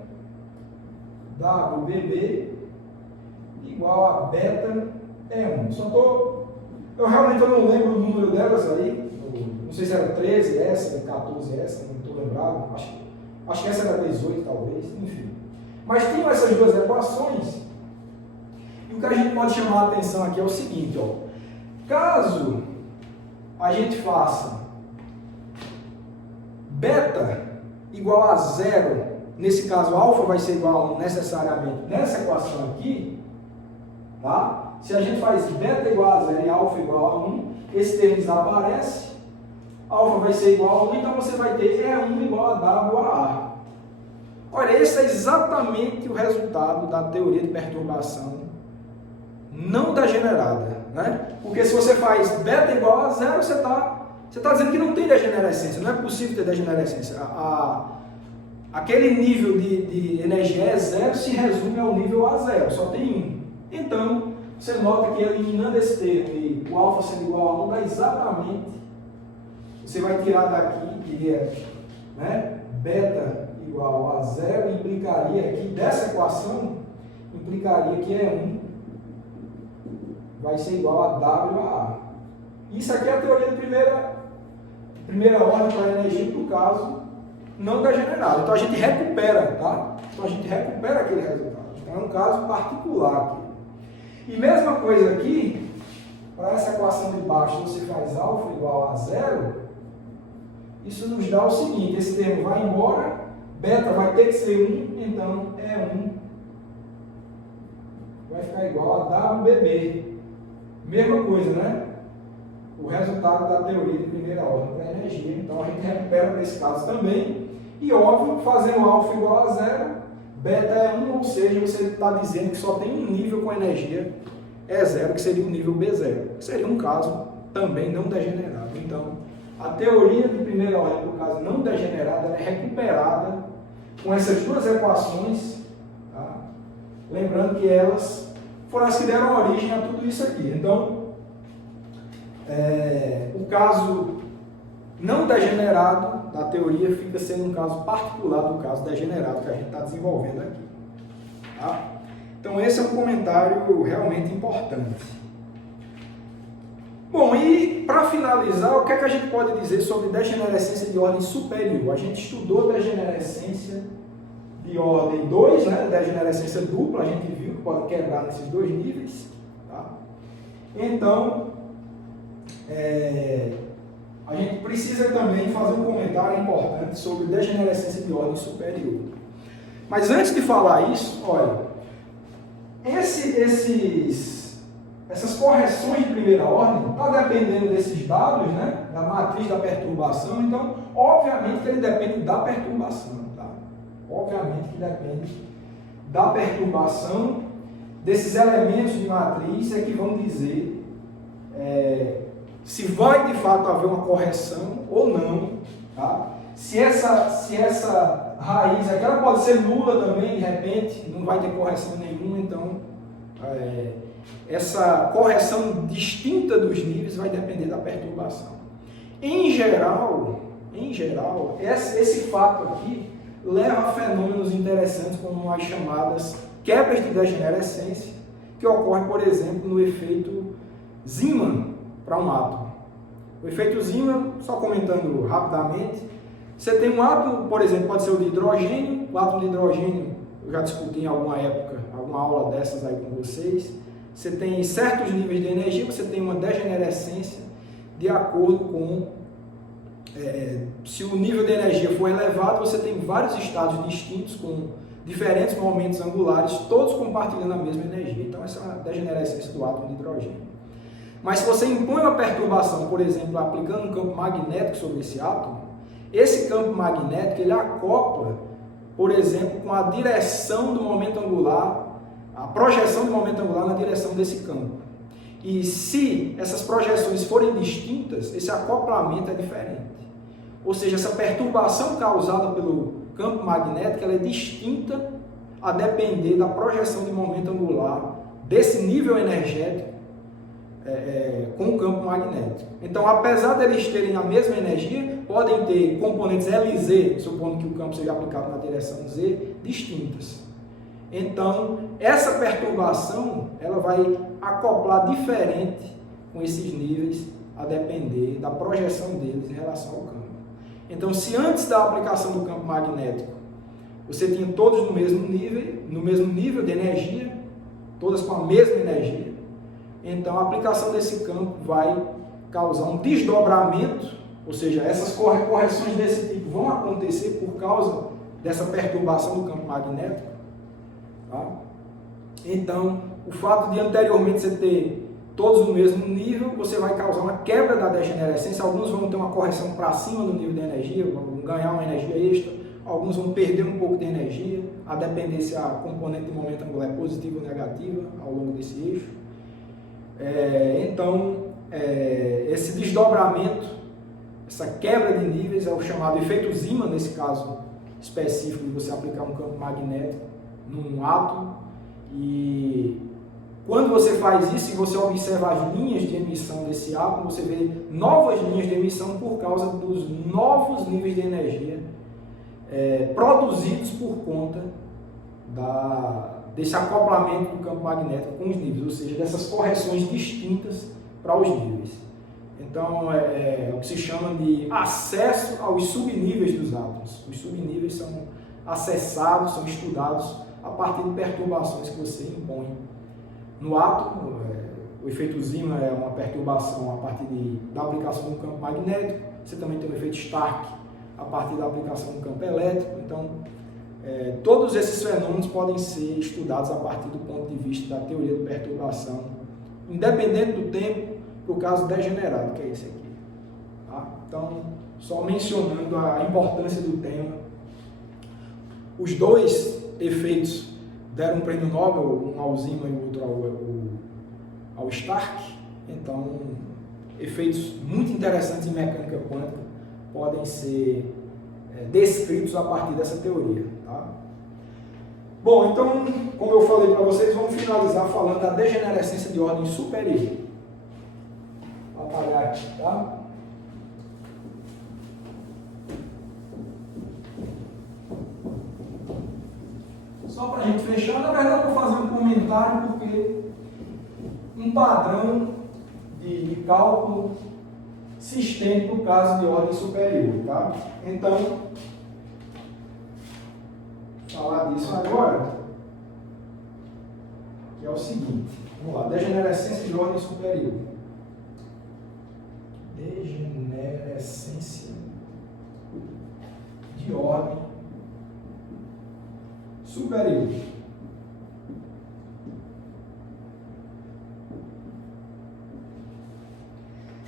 WBB, igual a beta E1. Eu realmente não lembro o número delas aí, não sei se era 13 essa, 14 essa, não estou lembrado, acho que essa era 18 talvez, enfim. Mas tem essas duas equações, e o que a gente pode chamar a atenção aqui é o seguinte, ó, caso a gente faça beta igual a 0, nesse caso alfa vai ser igual a 1 necessariamente nessa equação aqui, tá? Se a gente faz beta igual a 0 e alfa igual a 1, esse termo desaparece, alfa vai ser igual a 1, então você vai ter E1 igual a WAA. Olha, esse é exatamente o resultado da teoria de perturbação não degenerada, né? Porque se você faz beta igual a 0, você está dizendo que não tem degenerescência, não é possível ter degenerescência. Aquele nível de energia E0 se resume ao nível A0, só tem 1. Então, você nota que eliminando esse termo e o alfa sendo igual a 1, dá exatamente, você vai tirar daqui, que é, né, beta igual a 0, implicaria aqui, dessa equação, implicaria que E1 vai ser igual a WAA. Isso aqui é a teoria de primeira ordem para a energia do caso não degenerado. Então a gente recupera, tá? Então a gente recupera aquele resultado. Então é um caso particular aqui. E mesma coisa aqui, para essa equação de baixo, você faz alfa igual a 0, isso nos dá o seguinte, esse termo vai embora, beta vai ter que ser 1, então E1 vai ficar igual a WBB. mesma coisa, né? O resultado da teoria de primeira ordem para a energia. Então a gente recupera para esse caso também. E óbvio, fazendo alfa igual a zero, beta é 1, ou seja, você está dizendo que só tem um nível com energia E0, que seria o nível B0. Que seria um caso também não degenerado. Então, a teoria de primeira ordem, por caso não degenerada, ela é recuperada com essas duas equações, tá? Lembrando que elas foram as que deram origem a tudo isso aqui. Então, o caso não degenerado da teoria fica sendo um caso particular do caso degenerado que a gente está desenvolvendo aqui. Tá? Então, esse é um comentário realmente importante. Bom, e para finalizar, o que é que a gente pode dizer sobre degenerescência de ordem superior? A gente estudou degenerescência de ordem 2, né? Degenerescência dupla, a gente viu que pode quebrar nesses dois níveis. Tá? Então, a gente precisa também fazer um comentário importante sobre degenerescência de ordem superior. Mas antes de falar isso, olha, essas correções de primeira ordem está dependendo desses dados, né, da matriz da perturbação. Então, obviamente que ele depende da perturbação, tá? Obviamente que depende da perturbação desses elementos de matriz é que vão dizer se vai de fato haver uma correção ou não, tá? Se essa raiz aqui, ela pode ser nula também, de repente, não vai ter correção nenhuma, então essa correção distinta dos níveis vai depender da perturbação. Em geral, esse fato aqui leva a fenômenos interessantes como as chamadas quebras de degenerescência, que ocorrem, por exemplo, no efeito Zeeman para um átomo. O efeito Zeeman, só comentando rapidamente, você tem um átomo, por exemplo, pode ser o de hidrogênio. O átomo de hidrogênio, eu já discuti em alguma época, alguma aula dessas aí com vocês. Você tem certos níveis de energia, você tem uma degenerescência de acordo com... se o nível de energia for elevado, você tem vários estados distintos com diferentes momentos angulares, todos compartilhando a mesma energia. Então, essa é uma degenerescência do átomo de hidrogênio. Mas se você impõe uma perturbação, por exemplo, aplicando um campo magnético sobre esse átomo, esse campo magnético ele acopla, por exemplo, com a direção do momento angular, a projeção do momento angular na direção desse campo. E se essas projeções forem distintas, esse acoplamento é diferente. Ou seja, essa perturbação causada pelo campo magnético ela é distinta a depender da projeção de momento angular desse nível energético com o campo magnético. Então, apesar deles terem a mesma energia, podem ter componentes LZ, supondo que o campo seja aplicado na direção Z, distintas. Então, essa perturbação ela vai acoplar diferente com esses níveis a depender da projeção deles em relação ao campo. Então, se antes da aplicação do campo magnético você tinha todos no mesmo nível de energia, todas com a mesma energia, então a aplicação desse campo vai causar um desdobramento, ou seja, essas correções desse tipo vão acontecer por causa dessa perturbação do campo magnético. Tá? Então, o fato de anteriormente você ter todos no mesmo nível, você vai causar uma quebra da degenerescência. Alguns vão ter uma correção para cima do nível de energia, vão ganhar uma energia extra, alguns vão perder um pouco de energia, a depender se a componente de momento angular é positiva ou negativa ao longo desse eixo. Esse desdobramento, essa quebra de níveis é o chamado efeito Zeeman, nesse caso específico de você aplicar um campo magnético num átomo. E quando você faz isso e você observa as linhas de emissão desse átomo, você vê novas linhas de emissão por causa dos novos níveis de energia produzidos por conta desse acoplamento do campo magnético com os níveis, ou seja, dessas correções distintas para os níveis. Então, é o que se chama de acesso aos subníveis dos átomos. Os subníveis são acessados, são estudados a partir de perturbações que você impõe no átomo. O efeito Zeeman é uma perturbação a partir da aplicação do campo magnético. Você também tem o efeito Stark a partir da aplicação do campo elétrico. Então, todos esses fenômenos podem ser estudados a partir do ponto de vista da teoria de perturbação independente do tempo, para o caso degenerado, que é esse aqui. Tá? Então, só mencionando a importância do tema. Os dois efeitos deram um prêmio Nobel, um ao Zeeman e o outro ao Stark. Então, efeitos muito interessantes em mecânica quântica podem ser descritos a partir dessa teoria. Tá? Bom, então, como eu falei para vocês, vamos finalizar falando da degenerescência de ordem superior. Vou apagar aqui, tá? Só para a gente fechar, na verdade eu vou fazer um comentário porque um padrão de cálculo se estende para o caso de ordem superior, tá? Então, falar disso agora, que é o seguinte, vamos lá, degenerescência de ordem superior. Degenerescência de ordem superior.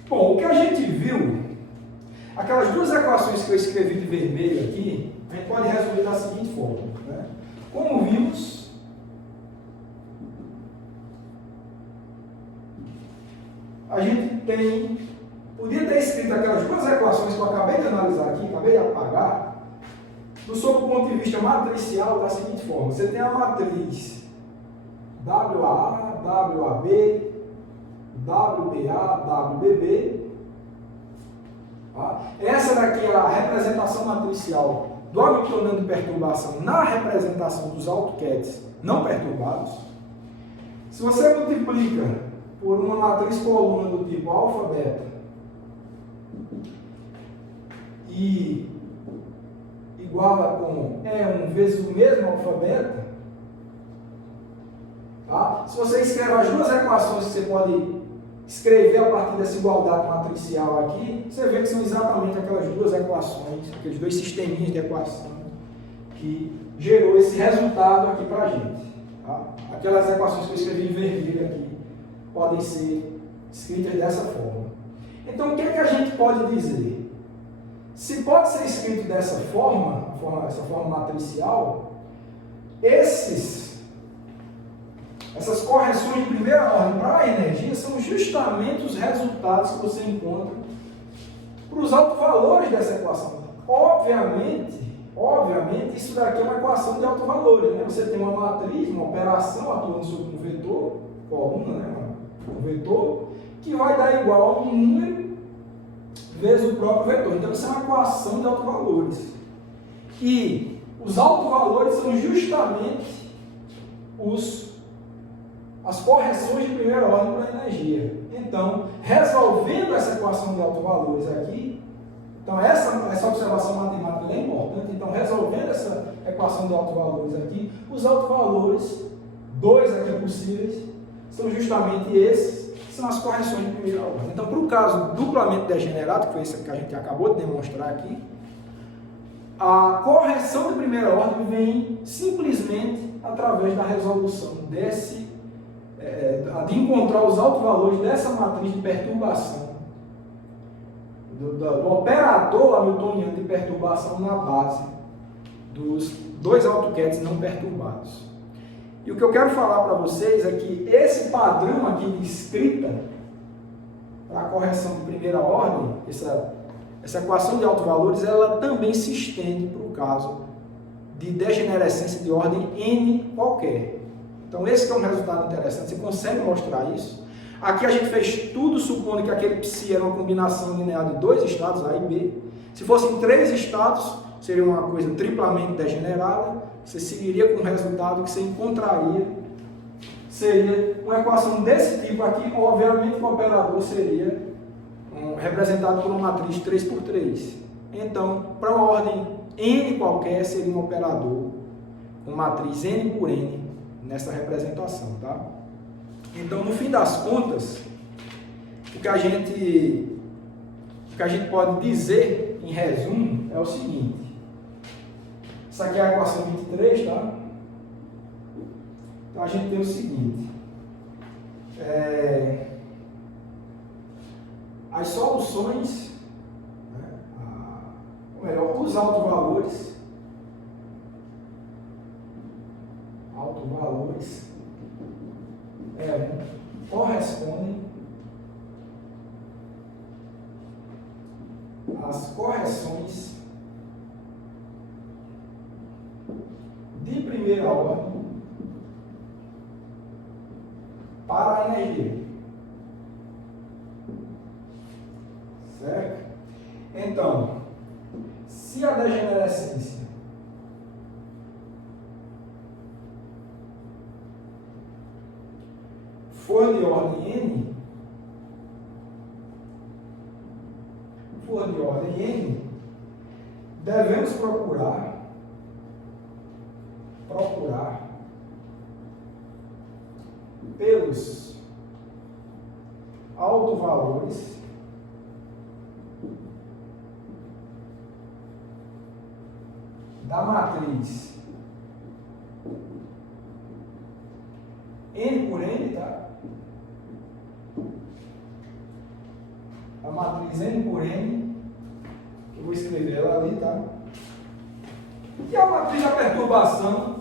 Bom, o que a gente viu, aquelas duas equações que eu escrevi de vermelho aqui, a gente pode resumir da seguinte forma, né? Como vimos, a gente podia ter escrito aquelas duas equações que eu acabei de analisar aqui, acabei de apagar, sob o ponto de vista matricial da seguinte forma: você tem a matriz WAA, WAB, WBA, WBB. Tá? Essa daqui é a representação matricial do Hamiltoniano de perturbação na representação dos AutoCADs não perturbados. Se você multiplica por uma matriz coluna do tipo alfa, beta e iguala com E1 vezes o mesmo alfa, beta, tá? Se você escreve as duas equações que você pode escrever a partir dessa igualdade matricial aqui, você vê que são exatamente aquelas duas equações, aqueles dois sisteminhas de equação que gerou esse resultado aqui para a gente. Tá? Aquelas equações que eu escrevi em vermelho aqui podem ser escritas dessa forma. Então, o que é que a gente pode dizer? Se pode ser escrito dessa forma, essa forma matricial, essas correções de primeira ordem para a energia são justamente os resultados que você encontra para os autovalores dessa equação. Obviamente, isso daqui é uma equação de autovalores, né? Você tem uma matriz, uma operação atuando sobre um vetor, coluna, né? Um vetor, que vai dar igual a um número vezes o próprio vetor. Então, isso é uma equação de autovalores. E os autovalores são justamente as correções de primeira ordem para a energia. Então, resolvendo essa equação de autovalores aqui, então essa observação matemática é importante. Então, resolvendo essa equação de autovalores aqui, os autovalores, dois aqui possíveis, são justamente esses, são as correções de primeira ordem. Então, para o caso duplamente degenerado, que foi esse que a gente acabou de demonstrar aqui, a correção de primeira ordem vem simplesmente através da resolução de encontrar os autovalores dessa matriz de perturbação, do operador hamiltoniano de perturbação na base dos dois AutoCADs não perturbados. E o que eu quero falar para vocês é que esse padrão aqui de escrita para a correção de primeira ordem, essa equação de autovalores, ela também se estende para o caso de degenerescência de ordem N qualquer. Então, esse que é um resultado interessante, você consegue mostrar isso. Aqui a gente fez tudo supondo que aquele psi era uma combinação linear de dois estados, A e B. Se fossem três estados, seria uma coisa triplamente degenerada. Você seguiria com o resultado que você encontraria. Seria uma equação desse tipo aqui, obviamente o operador seria representado por uma matriz 3x3. Então, para uma ordem N qualquer, seria um operador com matriz N por N nessa representação, tá? Então, no fim das contas, o que a gente pode dizer, em resumo, é o seguinte. Essa aqui é a equação 23, tá? Então, a gente tem o seguinte. as soluções, né, ou melhor, os autovalores correspondem às correções de primeira ordem para a energia. Certo? Então, se a degenerescência for de ordem N, devemos procurar pelos autovalores da matriz N por N, tá? A matriz N por N, que eu vou escrever ela ali, tá? E a matriz da perturbação,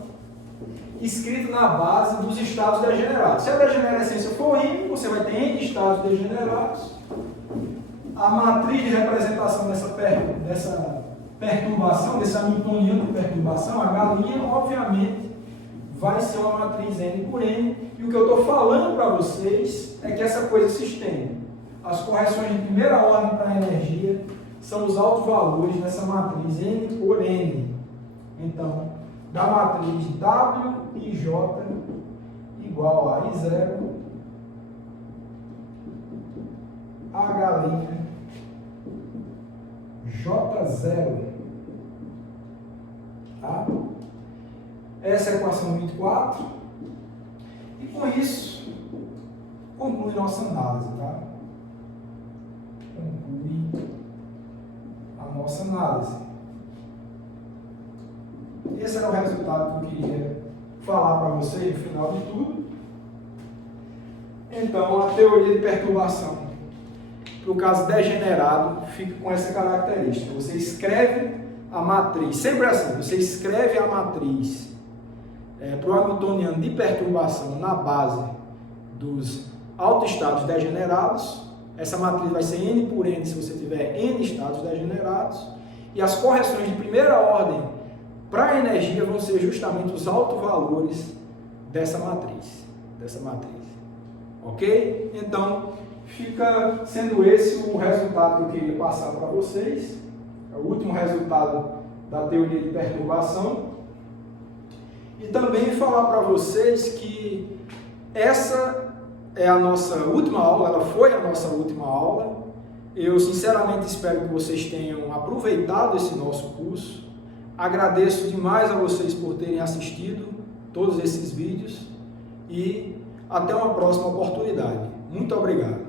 escrita na base dos estados degenerados. Se a degenerescência for N, você vai ter N estados degenerados. A matriz de representação dessa perturbação, desse hamiltoniano de perturbação, a galinha, obviamente, vai ser uma matriz N por N. E o que eu estou falando para vocês é que essa coisa se estende. As correções de primeira ordem para a energia são os autovalores dessa matriz N por N. Então, da matriz W e J igual a I0, a galinha J0. Tá? Essa é a equação 24. E com isso, conclui nossa análise. Tá? Conclui a nossa análise. Esse era o resultado que eu queria falar para vocês no final de tudo. Então, a teoria de perturbação, para o caso degenerado, fica com essa característica. Você escreve a matriz, sempre assim, você escreve a matriz para o hamiltoniano de perturbação na base dos autoestados degenerados. Essa matriz vai ser N por N se você tiver N estados degenerados. E as correções de primeira ordem para a energia vão ser justamente os autovalores dessa matriz. Ok? Então, fica sendo esse o resultado que eu queria passar para vocês. É o último resultado da teoria de perturbação. E também falar para vocês que essa é a nossa última aula, ela foi a nossa última aula. Eu sinceramente espero que vocês tenham aproveitado esse nosso curso. Agradeço demais a vocês por terem assistido todos esses vídeos e até uma próxima oportunidade. Muito obrigado.